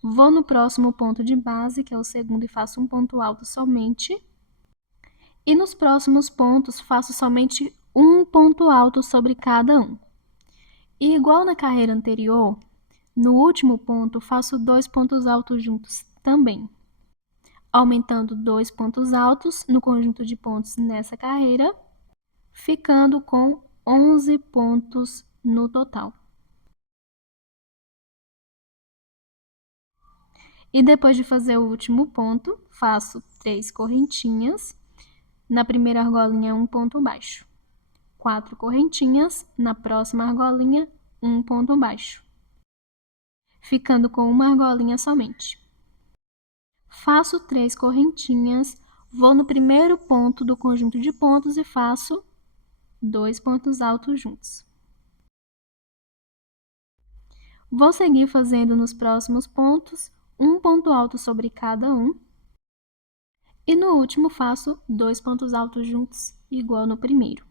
Vou no próximo ponto de base, que é o segundo, e faço um ponto alto somente. E nos próximos pontos, faço somente um ponto alto sobre cada um. E igual na carreira anterior, no último ponto, faço 2 pontos altos juntos também, aumentando 2 pontos altos no conjunto de pontos nessa carreira, ficando com 11 pontos no total. E depois de fazer o último ponto, faço 3 correntinhas. Na primeira argolinha, um ponto baixo. 4 correntinhas. Na próxima argolinha, um ponto baixo, ficando com uma argolinha somente. Faço 3 correntinhas, vou no primeiro ponto do conjunto de pontos e faço 2 pontos altos juntos. Vou seguir fazendo nos próximos pontos um ponto alto sobre cada um. E no último faço 2 pontos altos juntos, igual no primeiro.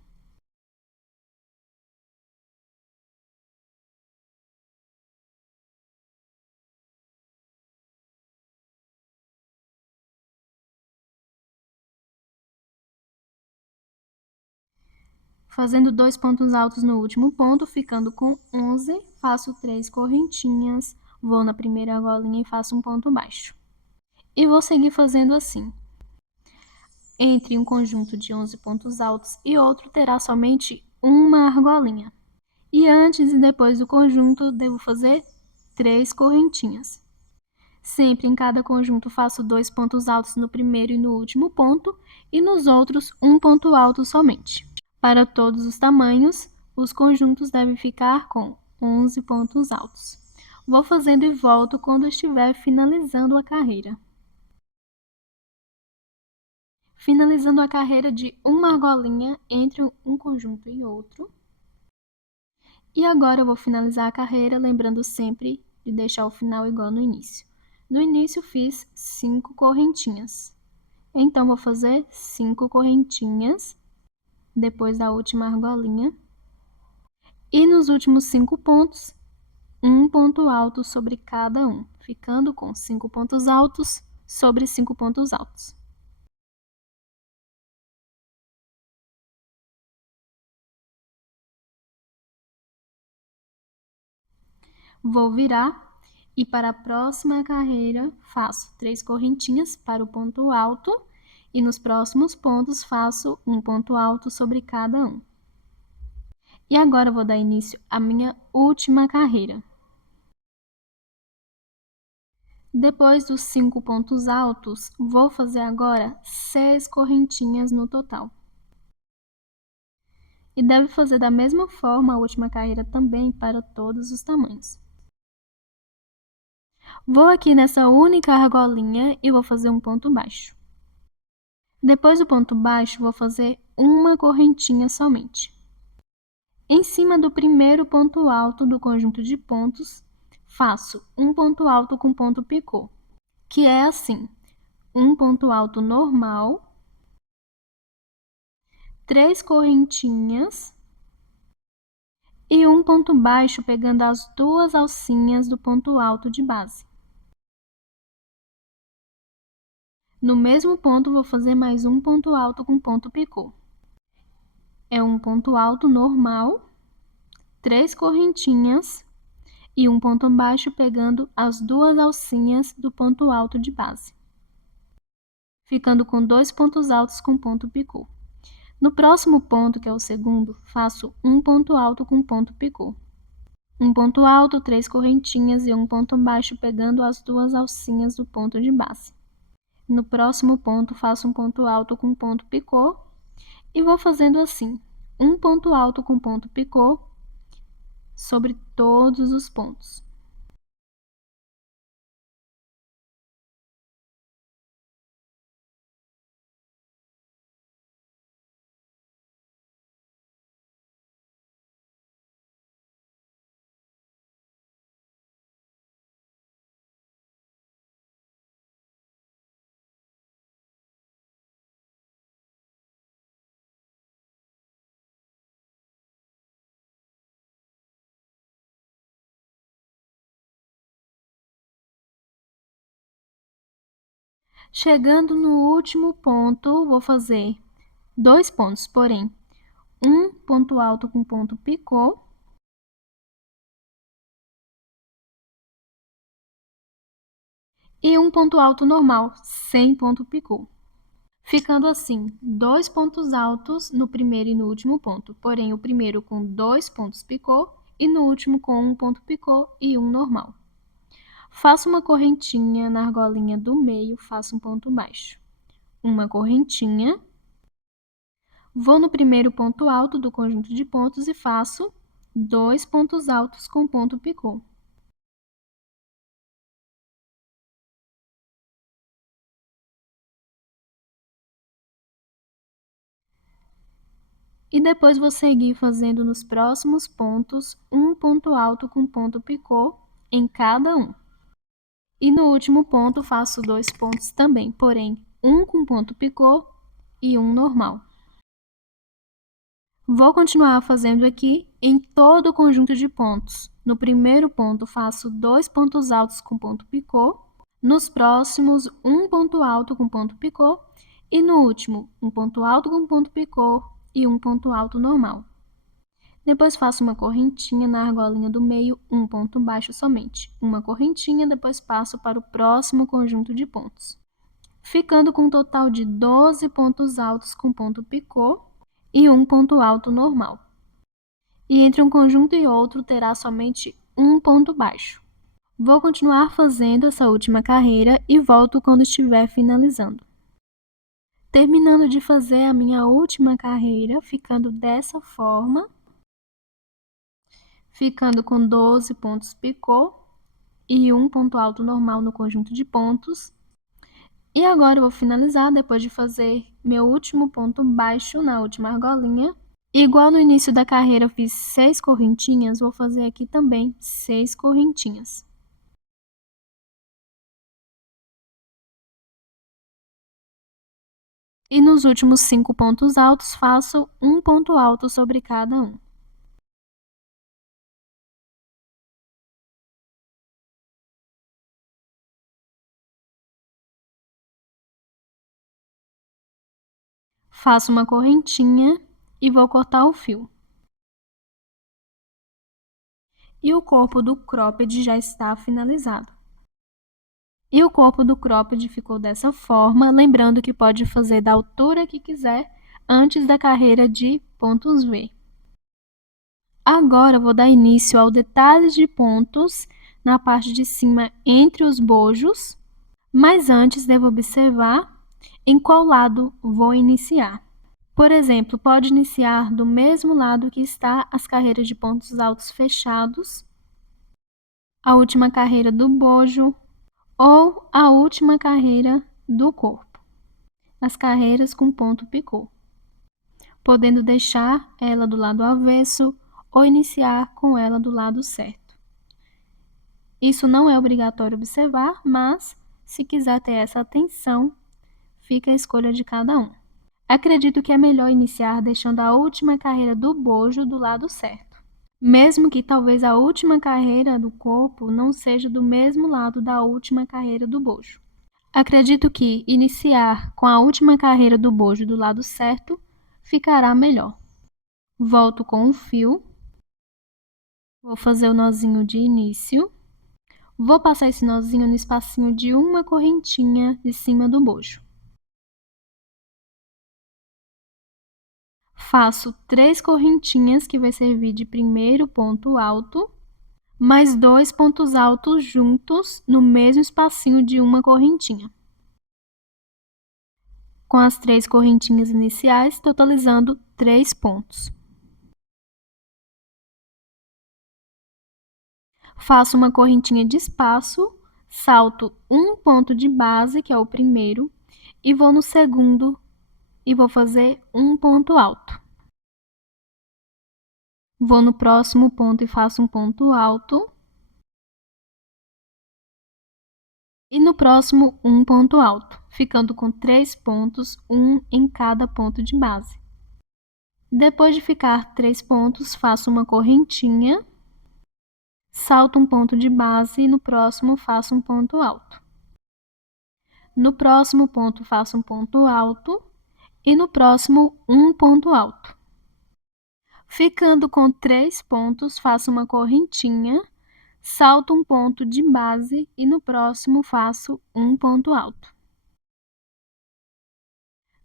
Fazendo 2 pontos altos no último ponto, ficando com 11, faço 3 correntinhas, vou na primeira argolinha e faço um ponto baixo. E vou seguir fazendo assim. Entre um conjunto de 11 pontos altos e outro, terá somente uma argolinha. E antes e depois do conjunto, devo fazer 3 correntinhas. Sempre em cada conjunto faço 2 pontos altos no primeiro e no último ponto, e nos outros um ponto alto somente. Para todos os tamanhos, os conjuntos devem ficar com 11 pontos altos. Vou fazendo e volto quando estiver finalizando a carreira. Finalizando a carreira de uma argolinha entre um conjunto e outro. E agora eu vou finalizar a carreira, lembrando sempre de deixar o final igual no início. No início fiz 5 correntinhas. Então, vou fazer 5 correntinhas depois da última argolinha. E nos últimos 5 pontos, um ponto alto sobre cada um, ficando com 5 pontos altos sobre 5 pontos altos. Vou virar e para a próxima carreira faço 3 correntinhas para o ponto alto e nos próximos pontos faço um ponto alto sobre cada um. E agora eu vou dar início à minha última carreira. Depois dos 5 pontos altos, vou fazer agora 6 correntinhas no total. E deve fazer da mesma forma a última carreira também para todos os tamanhos. Vou aqui nessa única argolinha e vou fazer um ponto baixo. Depois do ponto baixo, vou fazer uma correntinha somente. Em cima do primeiro ponto alto do conjunto de pontos, faço um ponto alto com ponto picô, que é assim: um ponto alto normal, 3 correntinhas e um ponto baixo pegando as 2 alcinhas do ponto alto de base. No mesmo ponto, vou fazer mais um ponto alto com ponto picô. É um ponto alto normal, 3 correntinhas e um ponto baixo pegando as 2 alcinhas do ponto alto de base, ficando com 2 pontos altos com ponto picô. No próximo ponto, que é o segundo, faço um ponto alto com ponto picô. Um ponto alto, 3 correntinhas e um ponto baixo pegando as 2 alcinhas do ponto de base. No próximo ponto, faço um ponto alto com ponto picô e vou fazendo assim, um ponto alto com ponto picô sobre todos os pontos. Chegando no último ponto, vou fazer 2 pontos, porém, um ponto alto com ponto picô e um ponto alto normal, sem ponto picô. Ficando assim, 2 pontos altos no primeiro e no último ponto, porém o primeiro com 2 pontos picô e no último com um ponto picô e um normal. Faço uma correntinha na argolinha do meio, faço um ponto baixo. Uma correntinha. Vou no primeiro ponto alto do conjunto de pontos e faço 2 pontos altos com ponto picô. E depois vou seguir fazendo nos próximos pontos um ponto alto com ponto picô em cada um. E no último ponto faço 2 pontos também, porém um com ponto picô e um normal. Vou continuar fazendo aqui em todo o conjunto de pontos. No primeiro ponto faço 2 pontos altos com ponto picô, nos próximos um ponto alto com ponto picô e no último um ponto alto com ponto picô e um ponto alto normal. Depois faço uma correntinha na argolinha do meio, um ponto baixo somente. Uma correntinha, depois passo para o próximo conjunto de pontos, ficando com um total de 12 pontos altos com ponto picô e um ponto alto normal. E entre um conjunto e outro terá somente um ponto baixo. Vou continuar fazendo essa última carreira e volto quando estiver finalizando. Terminando de fazer a minha última carreira, ficando dessa forma, ficando com 12 pontos picô e um ponto alto normal no conjunto de pontos. E agora eu vou finalizar depois de fazer meu último ponto baixo na última argolinha. Igual no início da carreira eu fiz 6 correntinhas, vou fazer aqui também 6 correntinhas. E nos últimos 5 pontos altos, faço um ponto alto sobre cada um. Faço uma correntinha e vou cortar o fio. e o corpo do cropped já está finalizado. E o corpo do cropped ficou dessa forma, lembrando que pode fazer da altura que quiser antes da carreira de pontos V. Agora vou dar início ao detalhe de pontos na parte de cima entre os bojos, mas antes devo observar em qual lado vou iniciar. Por exemplo, pode iniciar do mesmo lado que está as carreiras de pontos altos fechados, a última carreira do bojo ou a última carreira do corpo, as carreiras com ponto picô, podendo deixar ela do lado avesso ou iniciar com ela do lado certo. Isso não é obrigatório observar, mas se quiser ter essa atenção, fica a escolha de cada um. Acredito que é melhor iniciar deixando a última carreira do bojo do lado certo, mesmo que talvez a última carreira do corpo não seja do mesmo lado da última carreira do bojo. Acredito que iniciar com a última carreira do bojo do lado certo ficará melhor. Volto com o fio, vou fazer o nozinho de início, vou passar esse nozinho no espacinho de uma correntinha de cima do bojo. Faço 3 correntinhas que vai servir de primeiro ponto alto, mais 2 pontos altos juntos no mesmo espacinho de uma correntinha. Com as 3 correntinhas iniciais, totalizando 3 pontos. Faço uma correntinha de espaço, salto um ponto de base, que é o primeiro, e vou no segundo e vou fazer um ponto alto. Vou no próximo ponto e faço um ponto alto. E no próximo, um ponto alto, ficando com 3 pontos, um em cada ponto de base. Depois de ficar 3 pontos, faço uma correntinha, salto um ponto de base e no próximo faço um ponto alto. No próximo ponto, faço um ponto alto e no próximo, um ponto alto. Ficando com 3 pontos, faço uma correntinha, salto um ponto de base e no próximo faço um ponto alto.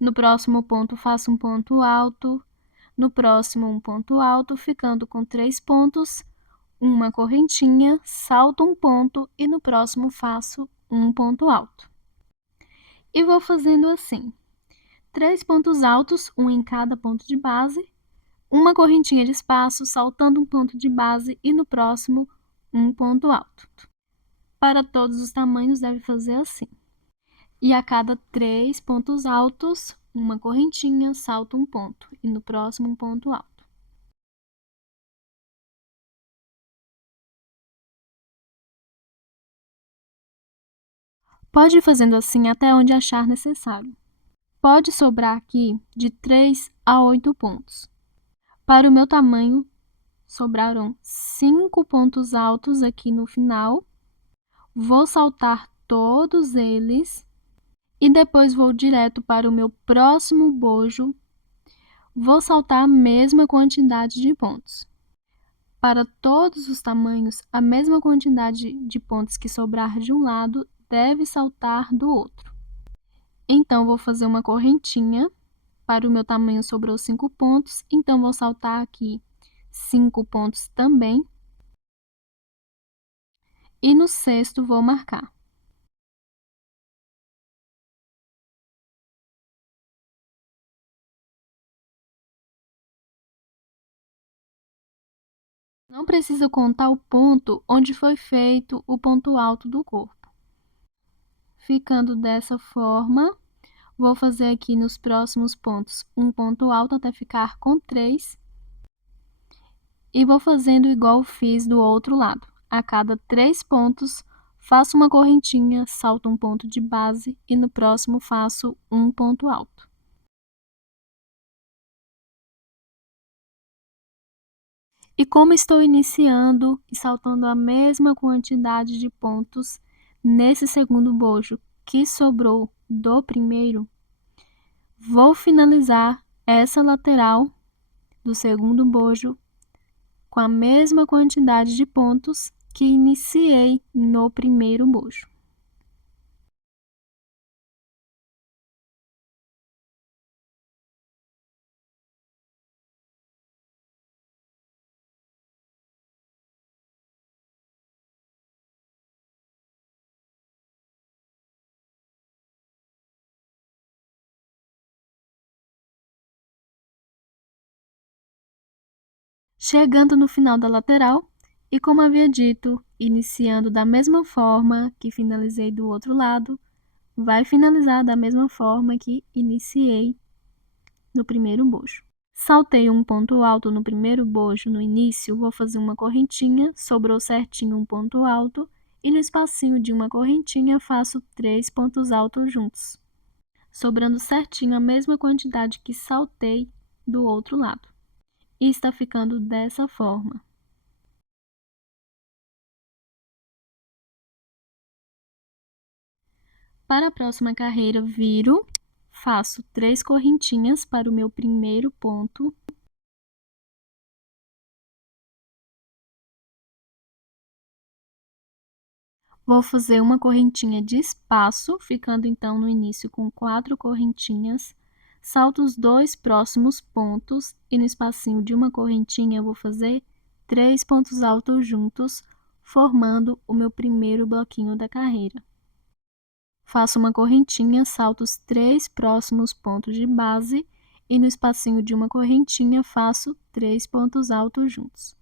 No próximo ponto, faço um ponto alto, no próximo, um ponto alto, ficando com 3 pontos, uma correntinha, salto um ponto e no próximo faço um ponto alto. E vou fazendo assim: 3 pontos altos, um em cada ponto de base, uma correntinha de espaço, saltando um ponto de base e no próximo, um ponto alto. Para todos os tamanhos, deve fazer assim. E a cada 3 pontos altos, uma correntinha, salto um ponto e no próximo, um ponto alto. Pode ir fazendo assim até onde achar necessário. Pode sobrar aqui de 3 a 8 pontos. Para o meu tamanho, sobraram 5 pontos altos aqui no final. Vou saltar todos eles e depois vou direto para o meu próximo bojo. Vou saltar a mesma quantidade de pontos. Para todos os tamanhos, a mesma quantidade de pontos que sobrar de um lado deve saltar do outro. Então, vou fazer uma correntinha. Para o meu tamanho sobrou 5 pontos, então vou saltar aqui 5 pontos também. E no sexto vou marcar. Não preciso contar o ponto onde foi feito o ponto alto do corpo. Ficando dessa forma, vou fazer aqui nos próximos pontos um ponto alto até ficar com 3. E vou fazendo igual fiz do outro lado. A cada 3 pontos, faço uma correntinha, salto um ponto de base e no próximo faço um ponto alto. E como estou iniciando e saltando a mesma quantidade de pontos nesse segundo bojo que sobrou do primeiro, vou finalizar essa lateral do segundo bojo com a mesma quantidade de pontos que iniciei no primeiro bojo. Chegando no final da lateral, e como havia dito, iniciando da mesma forma que finalizei do outro lado, vai finalizar da mesma forma que iniciei no primeiro bojo. Saltei um ponto alto no primeiro bojo no início, vou fazer uma correntinha, sobrou certinho um ponto alto, e no espacinho de uma correntinha faço 3 pontos altos juntos, sobrando certinho a mesma quantidade que saltei do outro lado. E está ficando dessa forma. Para a próxima carreira, viro, faço 3 correntinhas para o meu primeiro ponto. Vou fazer uma correntinha de espaço, ficando então no início com 4 correntinhas. Salto os 2 próximos pontos e no espacinho de uma correntinha eu vou fazer 3 pontos altos juntos, formando o meu primeiro bloquinho da carreira. Faço uma correntinha, salto os 3 próximos pontos de base e no espacinho de uma correntinha faço 3 pontos altos juntos.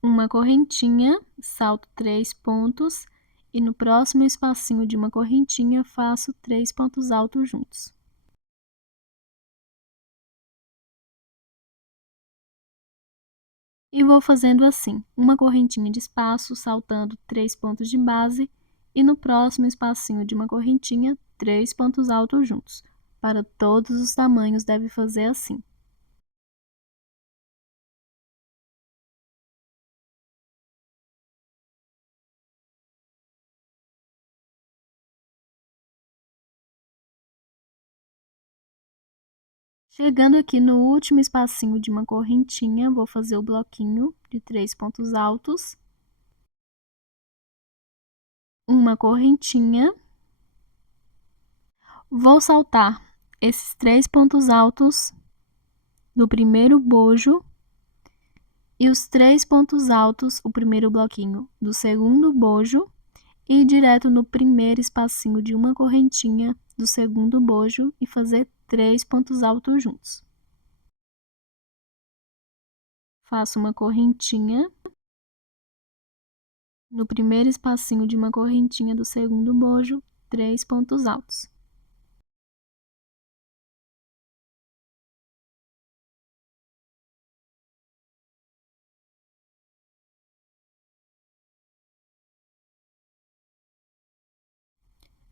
Uma correntinha, salto 3 pontos e no próximo espacinho de uma correntinha faço 3 pontos altos juntos. E vou fazendo assim, uma correntinha de espaço, saltando 3 pontos de base e no próximo espacinho de uma correntinha, 3 pontos altos juntos. Para todos os tamanhos deve fazer assim. Chegando aqui no último espacinho de uma correntinha, vou fazer o bloquinho de 3 pontos altos. Uma correntinha. Vou saltar esses 3 pontos altos do primeiro bojo e os 3 pontos altos, o primeiro bloquinho do segundo bojo, e ir direto no primeiro espacinho de uma correntinha do segundo bojo e fazer 3 pontos altos juntos. Faço uma correntinha no primeiro espacinho de uma correntinha do segundo bojo, 3 pontos altos.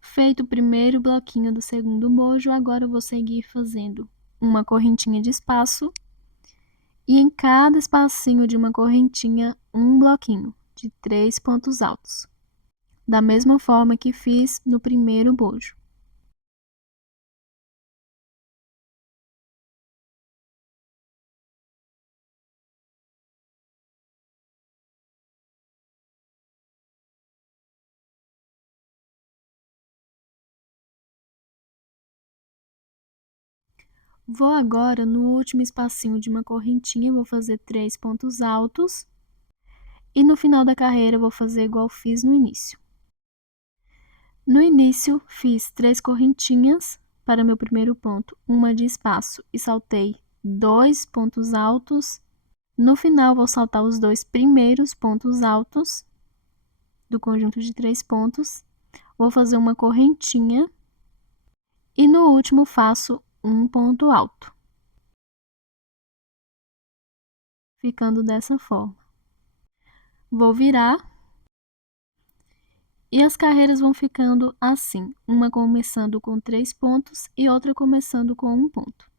Feito o primeiro bloquinho do segundo bojo, agora eu vou seguir fazendo uma correntinha de espaço e em cada espacinho de uma correntinha, um bloquinho de 3 pontos altos, da mesma forma que fiz no primeiro bojo. Vou agora no último espacinho de uma correntinha, vou fazer 3 pontos altos e no final da carreira eu vou fazer igual fiz no início. No início, fiz 3 correntinhas para meu primeiro ponto, uma de espaço e saltei 2 pontos altos. No final, vou saltar os 2 primeiros pontos altos do conjunto de 3 pontos, vou fazer uma correntinha e no último faço um ponto alto, ficando dessa forma. Vou virar e as carreiras vão ficando assim, uma começando com 3 pontos e outra começando com 1 ponto.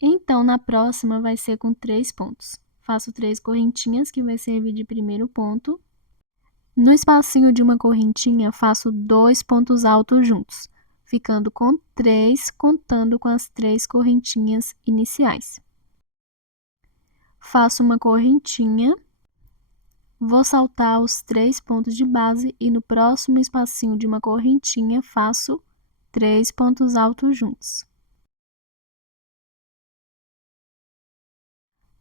Então, na próxima vai ser com 3 pontos. Faço 3 correntinhas, que vai servir de primeiro ponto. No espacinho de uma correntinha, faço 2 pontos altos juntos, ficando com 3, contando com as 3 correntinhas iniciais. Faço uma correntinha, vou saltar os 3 pontos de base e no próximo espacinho de uma correntinha faço 3 pontos altos juntos.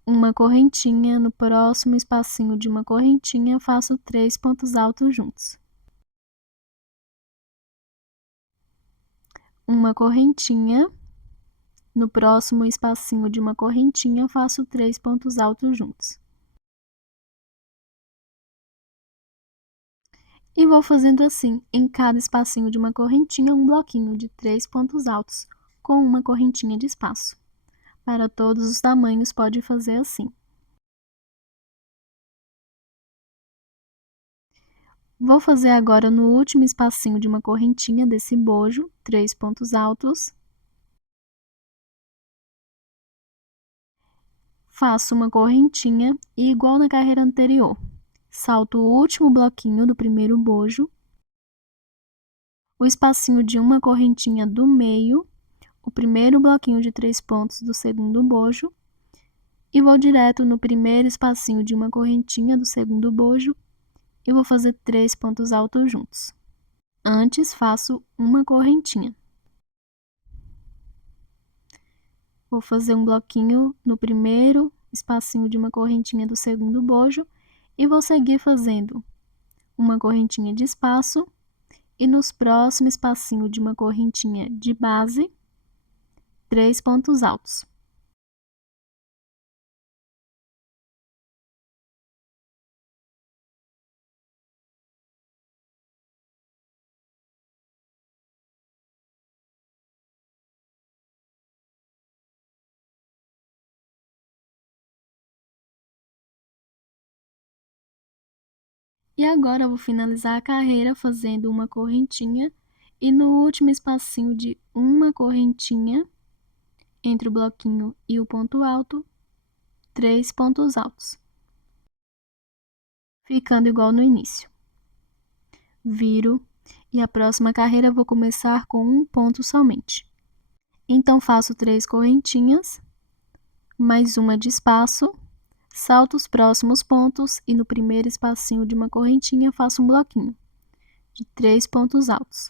Uma correntinha, no próximo espacinho de uma correntinha faço 3 pontos altos juntos. Uma correntinha, no próximo espacinho de uma correntinha faço 3 pontos altos juntos. E vou fazendo assim, em cada espacinho de uma correntinha, um bloquinho de 3 pontos altos, com uma correntinha de espaço. Para todos os tamanhos, pode fazer assim. Vou fazer agora no último espacinho de uma correntinha desse bojo, 3 pontos altos. Faço uma correntinha e, igual na carreira anterior, salto o último bloquinho do primeiro bojo, o espacinho de uma correntinha do meio, o primeiro bloquinho de 3 pontos do segundo bojo e vou direto no primeiro espacinho de uma correntinha do segundo bojo e vou fazer 3 pontos altos juntos. Antes, faço uma correntinha. Vou fazer um bloquinho no primeiro espacinho de uma correntinha do segundo bojo e vou seguir fazendo uma correntinha de espaço e nos próximos espacinhos de uma correntinha de base, 3 pontos altos. E agora eu vou finalizar a carreira fazendo uma correntinha e no último espacinho de uma correntinha, entre o bloquinho e o ponto alto, 3 pontos altos, ficando igual no início. Viro e a próxima carreira eu vou começar com um ponto somente. Então, faço 3 correntinhas, mais uma de espaço, salto os próximos pontos e no primeiro espacinho de uma correntinha faço um bloquinho de 3 pontos altos.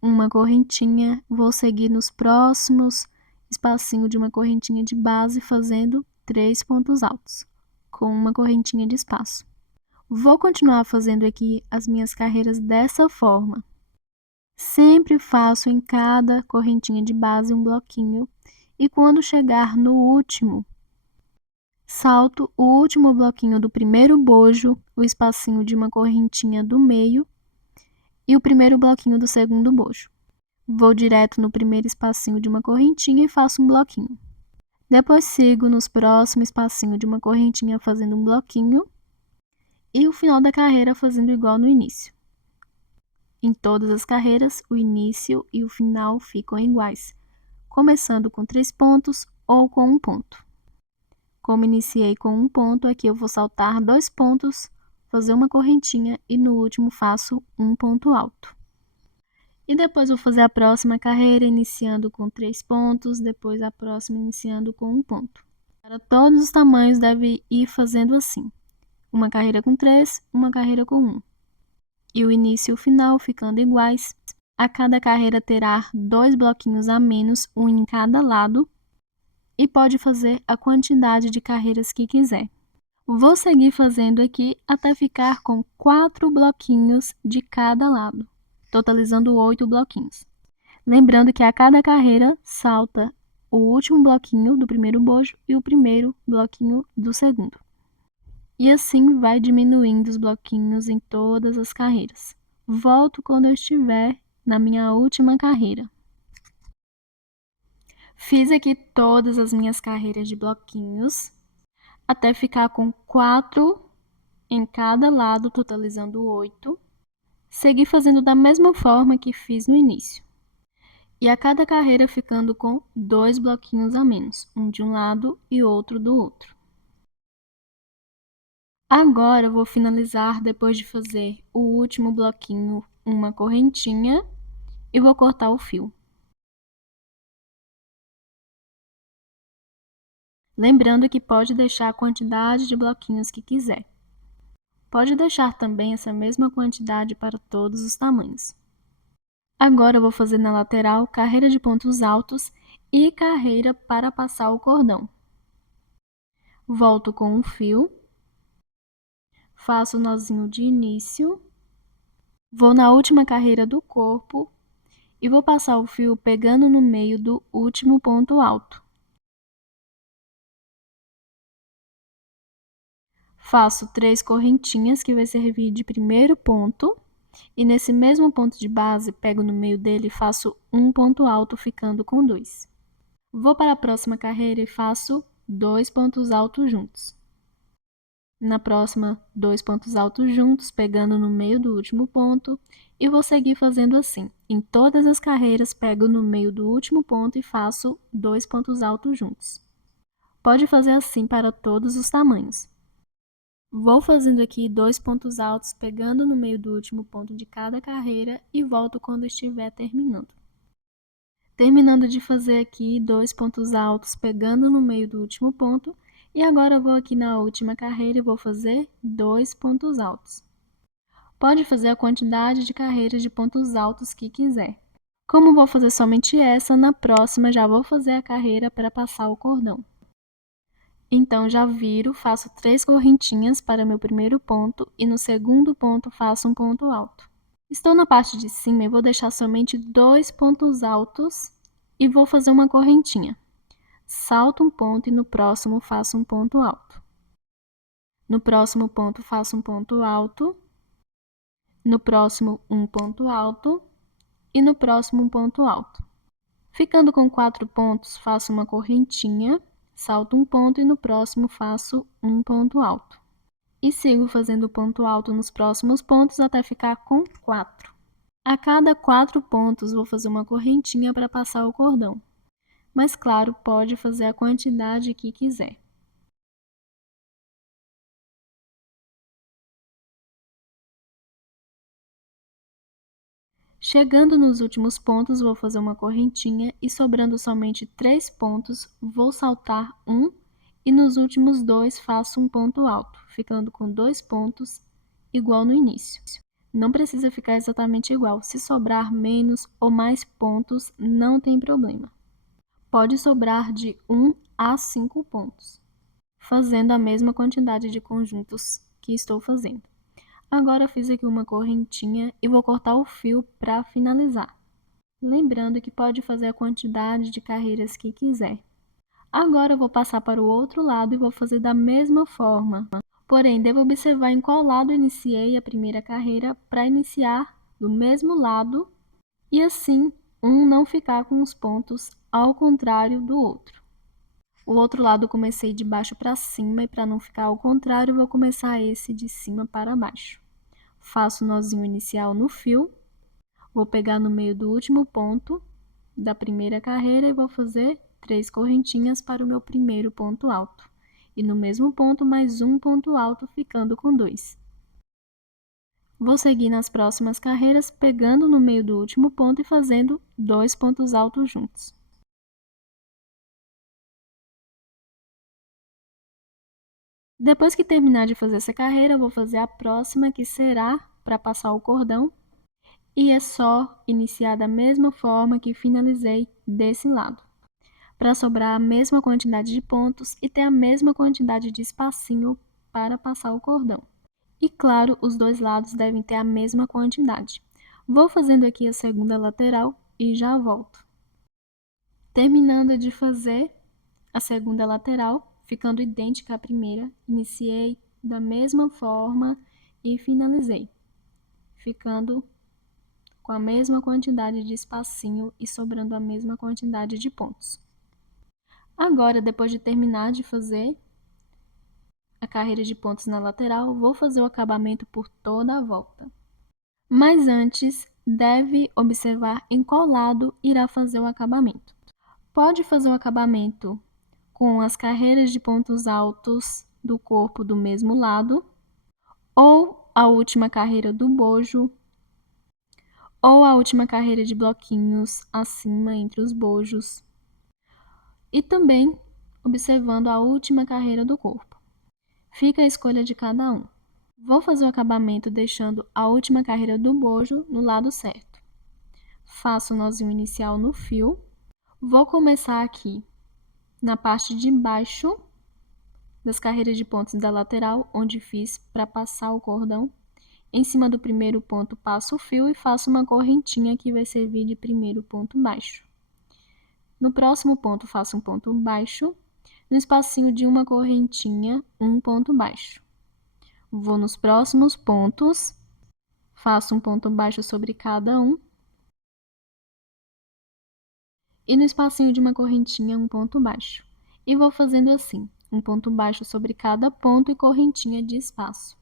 Uma correntinha, vou seguir nos próximos espacinhos de uma correntinha de base fazendo 3 pontos altos, com uma correntinha de espaço. Vou continuar fazendo aqui as minhas carreiras dessa forma. Sempre faço em cada correntinha de base um bloquinho e quando chegar no último, salto o último bloquinho do primeiro bojo, o espacinho de uma correntinha do meio e o primeiro bloquinho do segundo bojo. Vou direto no primeiro espacinho de uma correntinha e faço um bloquinho. Depois sigo nos próximos espacinhos de uma correntinha fazendo um bloquinho e o final da carreira fazendo igual no início. Em todas as carreiras, o início e o final ficam iguais, começando com 3 pontos ou com um ponto. Como iniciei com um ponto, aqui eu vou saltar 2 pontos, fazer uma correntinha e no último faço um ponto alto. E depois vou fazer a próxima carreira iniciando com 3 pontos, depois a próxima iniciando com um ponto. Para todos os tamanhos deve ir fazendo assim, uma carreira com 3, uma carreira com 1. E o início e o final ficando iguais. A cada carreira terá 2 bloquinhos a menos, um em cada lado, e pode fazer a quantidade de carreiras que quiser. Vou seguir fazendo aqui até ficar com 4 bloquinhos de cada lado, totalizando 8 bloquinhos. Lembrando que a cada carreira salta o último bloquinho do primeiro bojo e o primeiro bloquinho do segundo. E assim vai diminuindo os bloquinhos em todas as carreiras. Volto quando eu estiver na minha última carreira. Fiz aqui todas as minhas carreiras de bloquinhos, até ficar com 4 em cada lado, totalizando 8. Segui fazendo da mesma forma que fiz no início. E a cada carreira ficando com 2 bloquinhos a menos, um de um lado e outro do outro. Agora eu vou finalizar depois de fazer o último bloquinho, uma correntinha, e vou cortar o fio. Lembrando que pode deixar a quantidade de bloquinhos que quiser. Pode deixar também essa mesma quantidade para todos os tamanhos. Agora eu vou fazer na lateral carreira de pontos altos e carreira para passar o cordão. Volto com um fio, faço o nozinho de início, vou na última carreira do corpo e vou passar o fio pegando no meio do último ponto alto. Faço 3 correntinhas, que vai servir de primeiro ponto, e nesse mesmo ponto de base, pego no meio dele e faço um ponto alto, ficando com 2. Vou para a próxima carreira e faço 2 pontos altos juntos. Na próxima, 2 pontos altos juntos, pegando no meio do último ponto, e vou seguir fazendo assim. Em todas as carreiras, pego no meio do último ponto e faço 2 pontos altos juntos. Pode fazer assim para todos os tamanhos. Vou fazendo aqui 2 pontos altos, pegando no meio do último ponto de cada carreira e volto quando estiver terminando. Terminando de fazer aqui 2 pontos altos, pegando no meio do último ponto, e agora eu vou aqui na última carreira e vou fazer 2 pontos altos. Pode fazer a quantidade de carreiras de pontos altos que quiser. Como vou fazer somente essa, na próxima já vou fazer a carreira para passar o cordão. Então, já viro, faço 3 correntinhas para meu primeiro ponto e no segundo ponto faço um ponto alto. Estou na parte de cima e vou deixar somente 2 pontos altos e vou fazer uma correntinha. Salto um ponto e no próximo faço um ponto alto. No próximo ponto faço um ponto alto. No próximo, um ponto alto. E no próximo, um ponto alto. Ficando com 4 pontos, faço uma correntinha. Salto um ponto e no próximo faço um ponto alto. E sigo fazendo ponto alto nos próximos pontos até ficar com 4. A cada 4 pontos, vou fazer uma correntinha para passar o cordão. Mas, claro, pode fazer a quantidade que quiser. Chegando nos últimos pontos, vou fazer uma correntinha e sobrando somente 3 pontos, vou saltar um e nos últimos 2 faço um ponto alto, ficando com 2 pontos, igual no início. Não precisa ficar exatamente igual, se sobrar menos ou mais pontos, não tem problema. Pode sobrar de 1 a 5 pontos, fazendo a mesma quantidade de conjuntos que estou fazendo. Agora fiz aqui uma correntinha e vou cortar o fio para finalizar. Lembrando que pode fazer a quantidade de carreiras que quiser. Agora eu vou passar para o outro lado e vou fazer da mesma forma. Porém, devo observar em qual lado eu iniciei a primeira carreira para iniciar do mesmo lado e assim um não ficar com os pontos ao contrário do outro. O outro lado eu comecei de baixo para cima e para não ficar ao contrário, eu vou começar esse de cima para baixo. Faço o nozinho inicial no fio, vou pegar no meio do último ponto da primeira carreira e vou fazer 3 correntinhas para o meu primeiro ponto alto. E no mesmo ponto, mais um ponto alto, ficando com 2. Vou seguir nas próximas carreiras, pegando no meio do último ponto e fazendo 2 pontos altos juntos. Depois que terminar de fazer essa carreira, eu vou fazer a próxima, que será para passar o cordão. E é só iniciar da mesma forma que finalizei desse lado, para sobrar a mesma quantidade de pontos e ter a mesma quantidade de espacinho para passar o cordão. E claro, os dois lados devem ter a mesma quantidade. Vou fazendo aqui a segunda lateral e já volto. Terminando de fazer a segunda lateral, ficando idêntica à primeira, iniciei da mesma forma e finalizei, ficando com a mesma quantidade de espacinho e sobrando a mesma quantidade de pontos. Agora, depois de terminar de fazer a carreira de pontos na lateral, vou fazer o acabamento por toda a volta. Mas antes, deve observar em qual lado irá fazer o acabamento. Pode fazer o acabamento com as carreiras de pontos altos do corpo do mesmo lado, ou a última carreira do bojo, ou a última carreira de bloquinhos acima entre os bojos. E também observando a última carreira do corpo. Fica a escolha de cada um. Vou fazer o acabamento deixando a última carreira do bojo no lado certo. Faço o nozinho inicial no fio. Vou começar aqui na parte de baixo das carreiras de pontos da lateral, onde fiz para passar o cordão. Em cima do primeiro ponto, passo o fio e faço uma correntinha que vai servir de primeiro ponto baixo. No próximo ponto, faço um ponto baixo. No espacinho de uma correntinha, um ponto baixo. Vou nos próximos pontos, faço um ponto baixo sobre cada um. E no espacinho de uma correntinha, um ponto baixo. E vou fazendo assim, um ponto baixo sobre cada ponto e correntinha de espaço.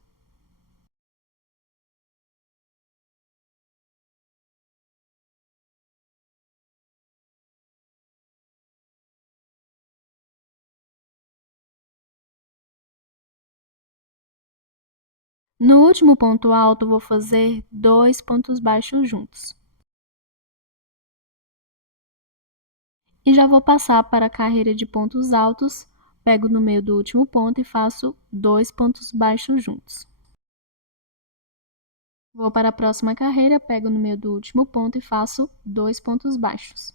No último ponto alto, vou fazer 2 pontos baixos juntos. E já vou passar para a carreira de pontos altos, pego no meio do último ponto e faço 2 pontos baixos juntos. Vou para a próxima carreira, pego no meio do último ponto e faço 2 pontos baixos.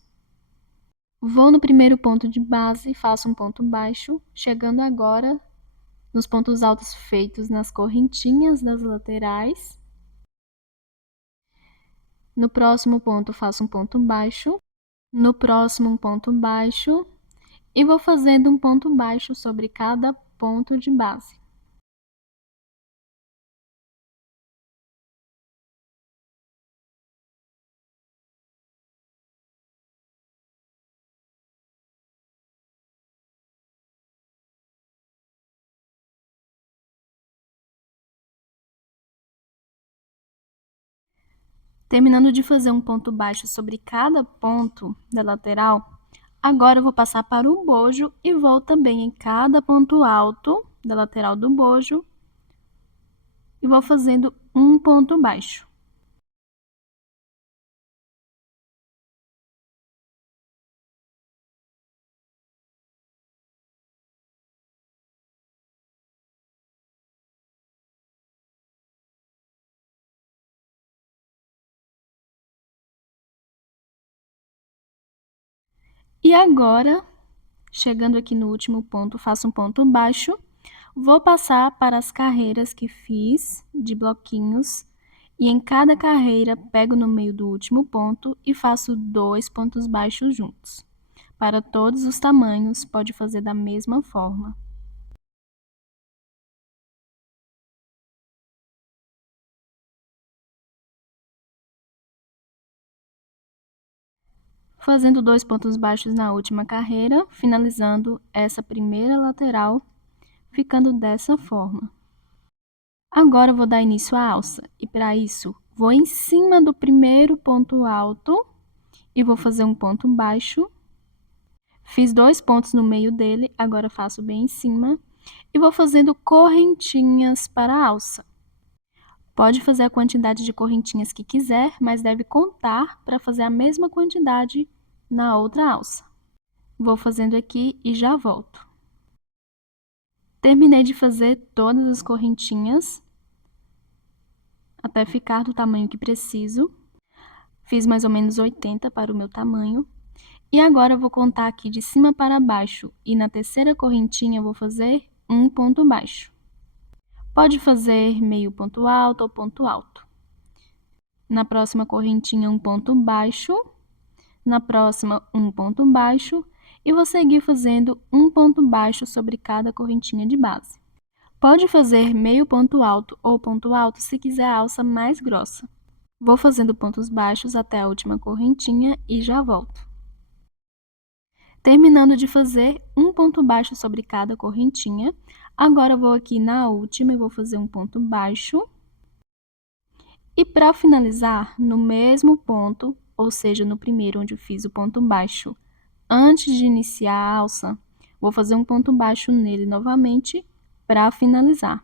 Vou no primeiro ponto de base, faço um ponto baixo, chegando agora nos pontos altos feitos nas correntinhas das laterais. No próximo ponto, faço um ponto baixo. No próximo, um ponto baixo. E vou fazendo um ponto baixo sobre cada ponto de base. Terminando de fazer um ponto baixo sobre cada ponto da lateral, agora eu vou passar para o bojo e vou também em cada ponto alto da lateral do bojo e vou fazendo um ponto baixo. E agora, chegando aqui no último ponto, faço um ponto baixo. Vou passar para as carreiras que fiz de bloquinhos e em cada carreira pego no meio do último ponto e faço 2 pontos baixos juntos. Para todos os tamanhos, pode fazer da mesma forma. Fazendo 2 pontos baixos na última carreira, finalizando essa primeira lateral, ficando dessa forma. Agora eu vou dar início à alça e para isso vou em cima do primeiro ponto alto e vou fazer um ponto baixo. Fiz 2 pontos no meio dele, agora faço bem em cima e vou fazendo correntinhas para a alça. Pode fazer a quantidade de correntinhas que quiser, mas deve contar para fazer a mesma quantidade na outra alça. Vou fazendo aqui e já volto. Terminei de fazer todas as correntinhas até ficar do tamanho que preciso. Fiz mais ou menos 80 para o meu tamanho. E agora eu vou contar aqui de cima para baixo e na terceira correntinha eu vou fazer um ponto baixo. Pode fazer meio ponto alto ou ponto alto. Na próxima correntinha, um ponto baixo. Na próxima, um ponto baixo. E vou seguir fazendo um ponto baixo sobre cada correntinha de base. Pode fazer meio ponto alto ou ponto alto se quiser a alça mais grossa. Vou fazendo pontos baixos até a última correntinha e já volto. Terminando de fazer um ponto baixo sobre cada correntinha, agora eu vou aqui na última e vou fazer um ponto baixo. E para finalizar, no mesmo ponto, ou seja, no primeiro onde eu fiz o ponto baixo, antes de iniciar a alça, vou fazer um ponto baixo nele novamente para finalizar.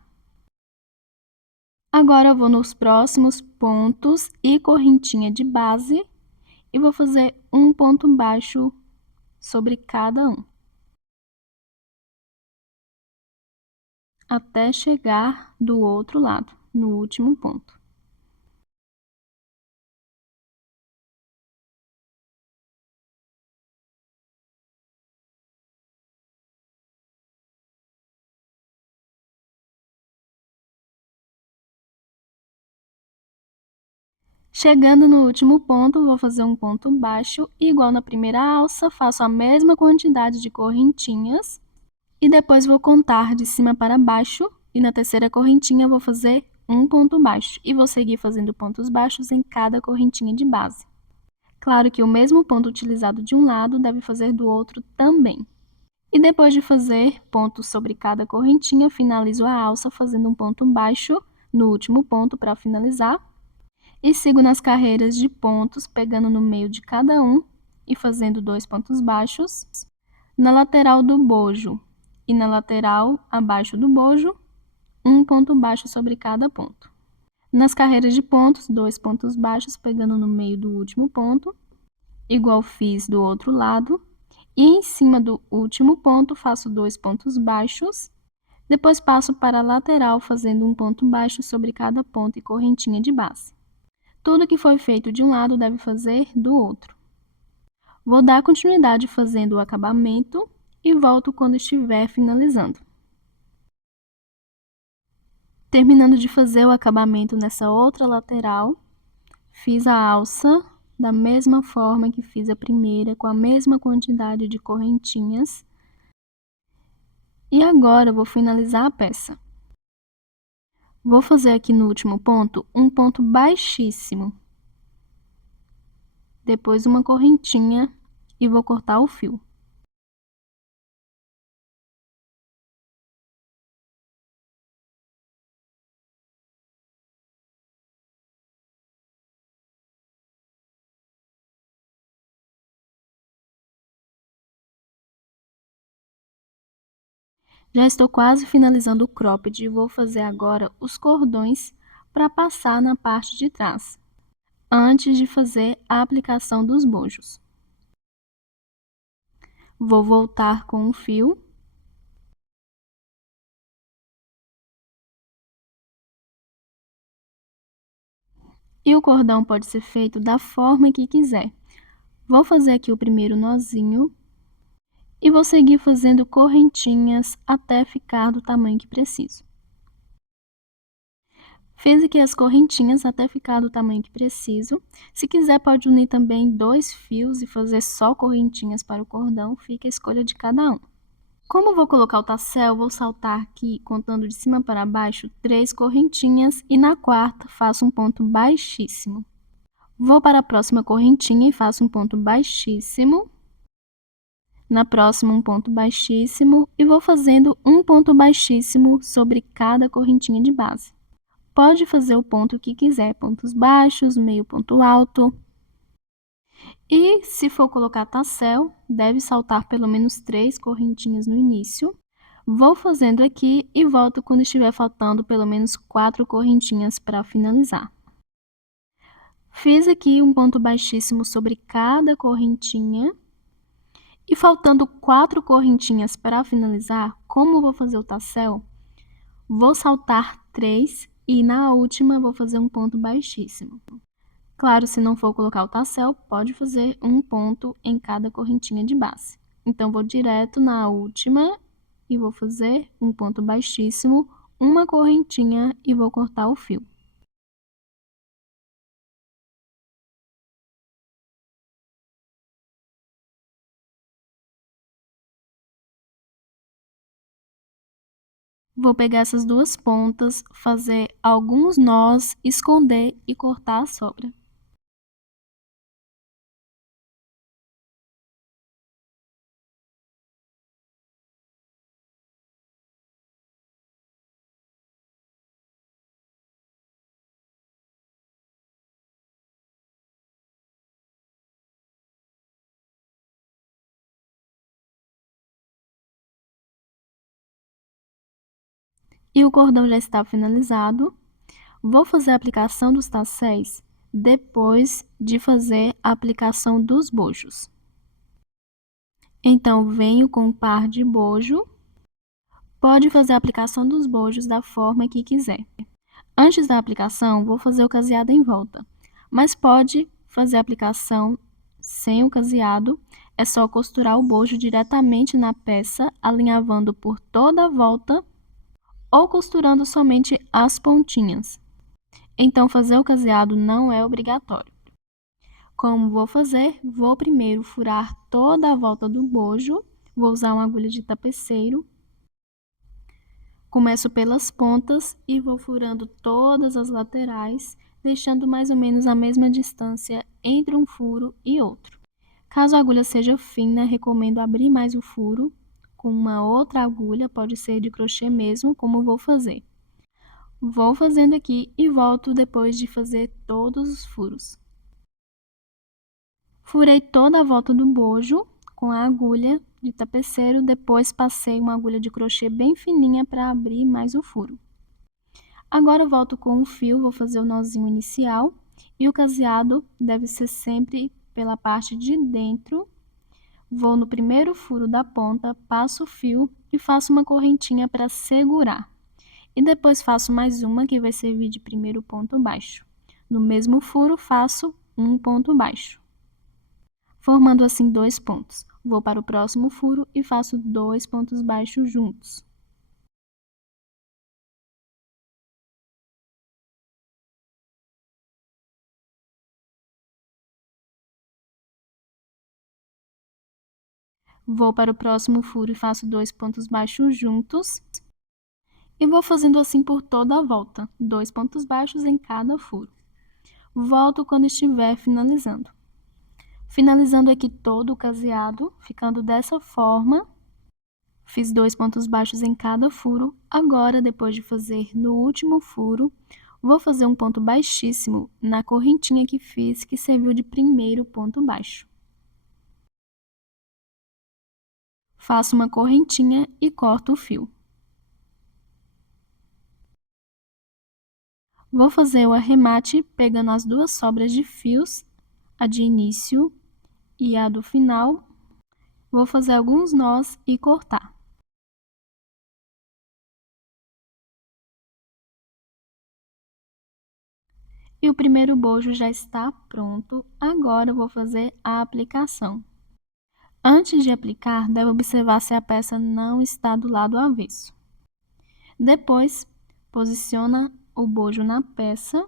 Agora eu vou nos próximos pontos e correntinha de base e vou fazer um ponto baixo sobre cada um. até chegar do outro lado, no último ponto. Chegando no último ponto, vou fazer um ponto baixo, igual na primeira alça, faço a mesma quantidade de correntinhas e depois vou contar de cima para baixo e na terceira correntinha vou fazer um ponto baixo e vou seguir fazendo pontos baixos em cada correntinha de base. Claro que o mesmo ponto utilizado de um lado deve fazer do outro também. E depois de fazer pontos sobre cada correntinha, finalizo a alça fazendo um ponto baixo no último ponto para finalizar. E sigo nas carreiras de pontos, pegando no meio de cada um e fazendo 2 pontos baixos na lateral do bojo e na lateral abaixo do bojo, um ponto baixo sobre cada ponto. Nas carreiras de pontos, 2 pontos baixos pegando no meio do último ponto, igual fiz do outro lado, e em cima do último ponto faço 2 pontos baixos, depois passo para a lateral fazendo um ponto baixo sobre cada ponto e correntinha de base. Tudo que foi feito de um lado deve fazer do outro. Vou dar continuidade fazendo o acabamento e volto quando estiver finalizando. Terminando de fazer o acabamento nessa outra lateral, fiz a alça da mesma forma que fiz a primeira, com a mesma quantidade de correntinhas. E agora vou finalizar a peça. Vou fazer aqui no último ponto um ponto baixíssimo. Depois uma correntinha e vou cortar o fio. Já estou quase finalizando o cropped e vou fazer agora os cordões para passar na parte de trás, antes de fazer a aplicação dos bojos. Vou voltar com o fio. E o cordão pode ser feito da forma que quiser. Vou fazer aqui o primeiro nozinho e vou seguir fazendo correntinhas até ficar do tamanho que preciso. Fiz aqui as correntinhas até ficar do tamanho que preciso. Se quiser, pode unir também 2 fios e fazer só correntinhas para o cordão, fica a escolha de cada um. Como vou colocar o tassel, vou saltar aqui, contando de cima para baixo, 3 correntinhas e na quarta faço um ponto baixíssimo. Vou para a próxima correntinha e faço um ponto baixíssimo. Na próxima, um ponto baixíssimo e vou fazendo um ponto baixíssimo sobre cada correntinha de base. Pode fazer o ponto que quiser, pontos baixos, meio ponto alto. E se for colocar tassel, deve saltar pelo menos 3 correntinhas no início. Vou fazendo aqui e volto quando estiver faltando pelo menos 4 correntinhas para finalizar. Fiz aqui um ponto baixíssimo sobre cada correntinha. E faltando 4 correntinhas para finalizar, como vou fazer o tassel, vou saltar 3 e na última vou fazer um ponto baixíssimo. Claro, se não for colocar o tassel, pode fazer um ponto em cada correntinha de base. Então, vou direto na última e vou fazer um ponto baixíssimo, uma correntinha e vou cortar o fio. Vou pegar essas 2 pontas, fazer alguns nós, esconder e cortar a sobra. E o cordão já está finalizado. Vou fazer a aplicação dos tasséis depois de fazer a aplicação dos bojos. Então, venho com um par de bojo, Pode fazer a aplicação dos bojos da forma que quiser. Antes da aplicação, vou fazer o caseado em volta, mas pode fazer a aplicação sem o caseado, é só costurar o bojo diretamente na peça, alinhavando por toda a volta ou costurando somente as pontinhas. Então, fazer o caseado não é obrigatório. Como vou fazer? Vou primeiro furar toda a volta do bojo, vou usar uma agulha de tapeceiro. Começo pelas pontas e vou furando todas as laterais, deixando mais ou menos a mesma distância entre um furo e outro. Caso a agulha seja fina, recomendo abrir mais o furo com uma outra agulha, pode ser de crochê mesmo, como vou fazer. Vou fazendo aqui e volto depois de fazer todos os furos. Furei toda a volta do bojo com a agulha de tapeceiro, depois passei uma agulha de crochê bem fininha para abrir mais o furo. Agora volto com o fio, vou fazer o nozinho inicial e o caseado deve ser sempre pela parte de dentro. Vou no primeiro furo da ponta, passo o fio e faço uma correntinha para segurar. E depois faço mais uma que vai servir de primeiro ponto baixo. No mesmo furo faço um ponto baixo, formando assim 2 pontos. Vou para o próximo furo e faço 2 pontos baixos juntos. Vou para o próximo furo e faço 2 pontos baixos juntos. E vou fazendo assim por toda a volta, 2 pontos baixos em cada furo. Volto quando estiver finalizando. Finalizando aqui todo o caseado, ficando dessa forma. Fiz 2 pontos baixos em cada furo. Agora, depois de fazer no último furo, vou fazer um ponto baixíssimo na correntinha que fiz, que serviu de primeiro ponto baixo. Faço uma correntinha e corto o fio. Vou fazer o arremate pegando as 2 sobras de fios, a de início e a do final. Vou fazer alguns nós e cortar. E o primeiro bojo já está pronto. Agora vou fazer a aplicação. Antes de aplicar, deve observar se a peça não está do lado avesso. Depois, posiciona o bojo na peça,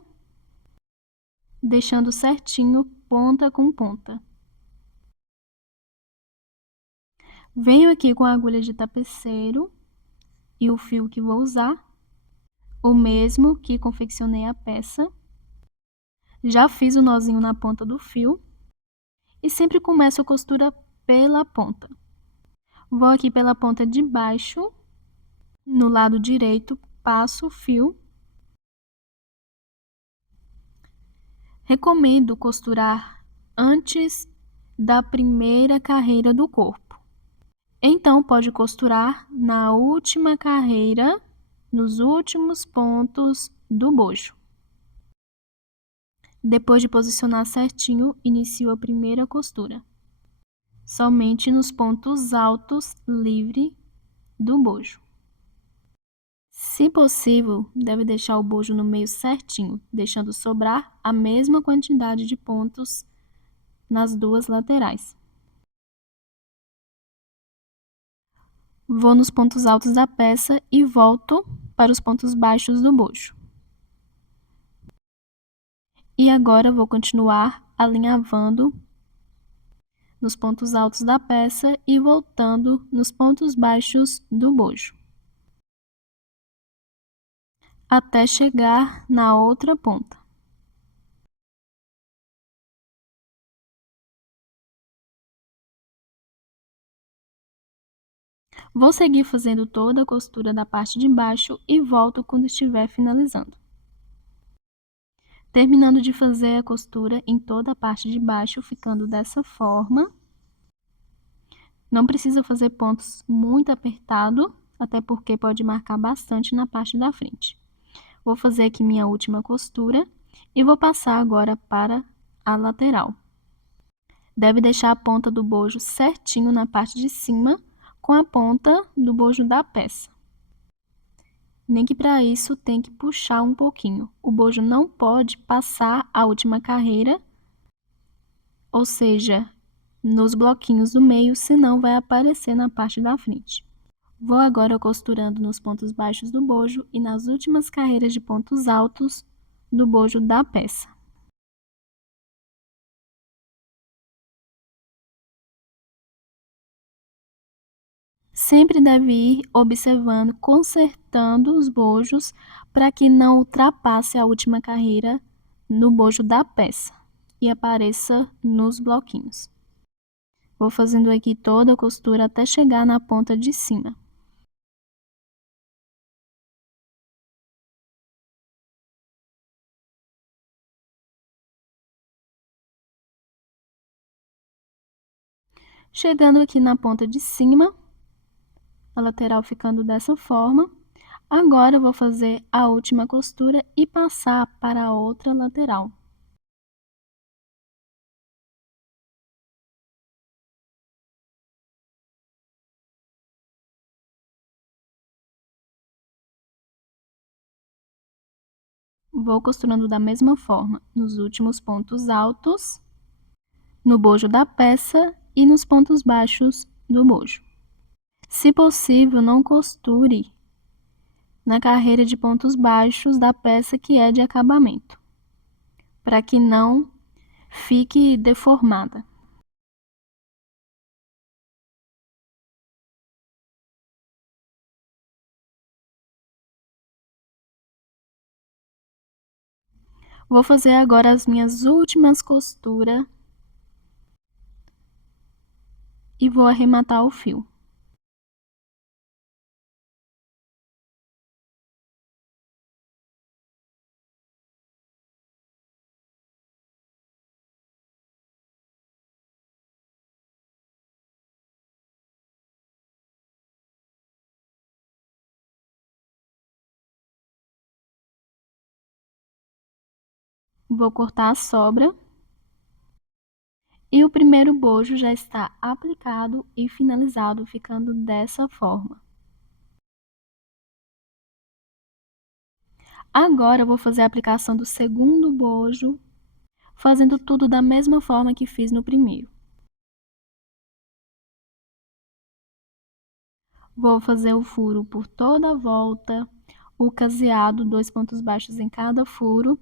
deixando certinho ponta com ponta. Venho aqui com a agulha de tapeceiro e o fio que vou usar, o mesmo que confeccionei a peça. Já fiz o nozinho na ponta do fio e sempre começo a costura pela ponta. Vou aqui pela ponta de baixo, no lado direito, passo o fio. Recomendo costurar antes da primeira carreira do corpo. Então, pode costurar na última carreira, nos últimos pontos do bojo. Depois de posicionar certinho, inicio a primeira costura. Somente nos pontos altos, livre do bojo. Se possível, deve deixar o bojo no meio certinho, deixando sobrar a mesma quantidade de pontos nas 2 laterais. Vou nos pontos altos da peça e volto para os pontos baixos do bojo. E agora vou continuar alinhavando nos pontos altos da peça e voltando nos pontos baixos do bojo, até chegar na outra ponta. Vou seguir fazendo toda a costura da parte de baixo e volto quando estiver finalizando. Terminando de fazer a costura em toda a parte de baixo, ficando dessa forma. Não precisa fazer pontos muito apertados, até porque pode marcar bastante na parte da frente. Vou fazer aqui minha última costura e vou passar agora para a lateral. Deve deixar a ponta do bojo certinho na parte de cima, com a ponta do bojo da peça. nem que para isso tem que puxar um pouquinho. O bojo não pode passar a última carreira, ou seja, nos bloquinhos do meio, senão vai aparecer na parte da frente. Vou agora costurando nos pontos baixos do bojo e nas últimas carreiras de pontos altos do bojo da peça. Sempre deve ir observando, consertando os bojos para que não ultrapasse a última carreira no bojo da peça e apareça nos bloquinhos. Vou fazendo aqui toda a costura até chegar na ponta de cima. Chegando aqui na ponta de cima, a lateral ficando dessa forma, agora eu vou fazer a última costura e passar para a outra lateral. Vou costurando da mesma forma nos últimos pontos altos, no bojo da peça e nos pontos baixos do bojo. Se possível, não costure na carreira de pontos baixos da peça que é de acabamento, para que não fique deformada. Vou fazer agora as minhas últimas costuras e vou arrematar o fio. Vou cortar a sobra. E o primeiro bojo já está aplicado e finalizado, ficando dessa forma. Agora eu vou fazer a aplicação do segundo bojo, fazendo tudo da mesma forma que fiz no primeiro. Vou fazer o furo por toda a volta, o caseado, 2 pontos baixos em cada furo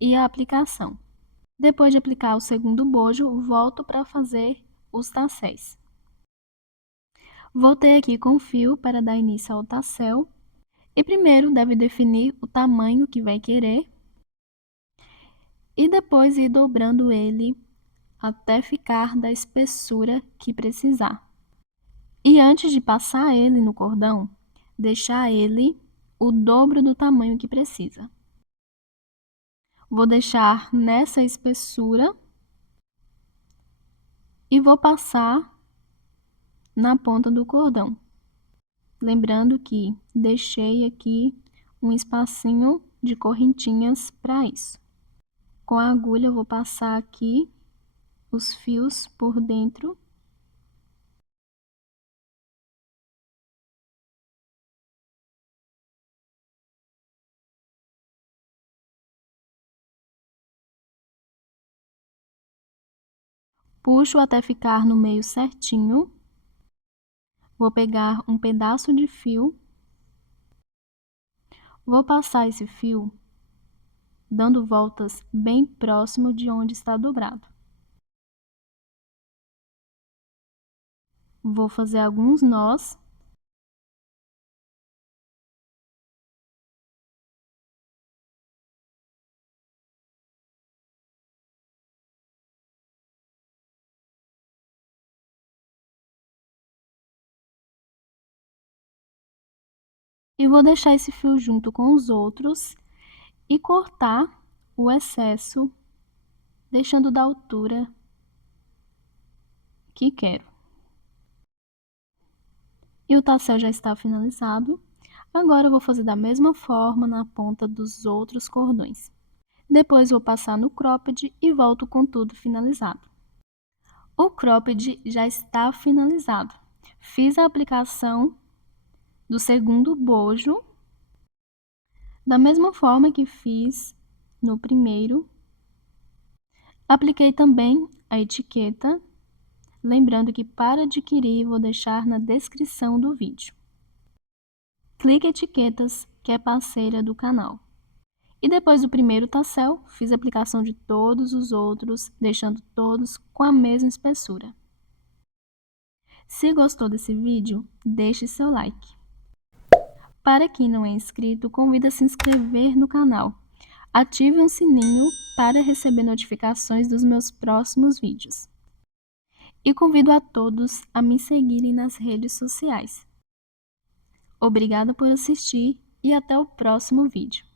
e a aplicação. Depois de aplicar o segundo bojo, volto para fazer os tasséis. Voltei aqui com o fio para dar início ao tassel. E primeiro deve definir o tamanho que vai querer e depois ir dobrando ele até ficar da espessura que precisar. E antes de passar ele no cordão, deixar ele o dobro do tamanho que precisa. Vou deixar nessa espessura e vou passar na ponta do cordão. Lembrando que deixei aqui um espacinho de correntinhas para isso. Com a agulha eu vou passar aqui os fios por dentro. Puxo até ficar no meio certinho. Vou pegar um pedaço de fio. Vou passar esse fio dando voltas bem próximo de onde está dobrado. Vou fazer alguns nós. E vou deixar esse fio junto com os outros e cortar o excesso, deixando da altura que quero. E o tassel já está finalizado. Agora eu vou fazer da mesma forma na ponta dos outros cordões. Depois vou passar no cropped e volto com tudo finalizado. O cropped já está finalizado. Fiz a aplicação do segundo bojo Da mesma forma que fiz no primeiro, apliquei também a etiqueta, lembrando que para adquirir vou deixar na descrição do vídeo. Clique Etiquetas, que é parceira do canal. E depois do primeiro tassel, fiz a aplicação de todos os outros, deixando todos com a mesma espessura. Se gostou desse vídeo, deixe seu like. Para quem não é inscrito, convido a se inscrever no canal. Ative o sininho para receber notificações dos meus próximos vídeos. E convido a todos a me seguirem nas redes sociais. Obrigada por assistir e até o próximo vídeo.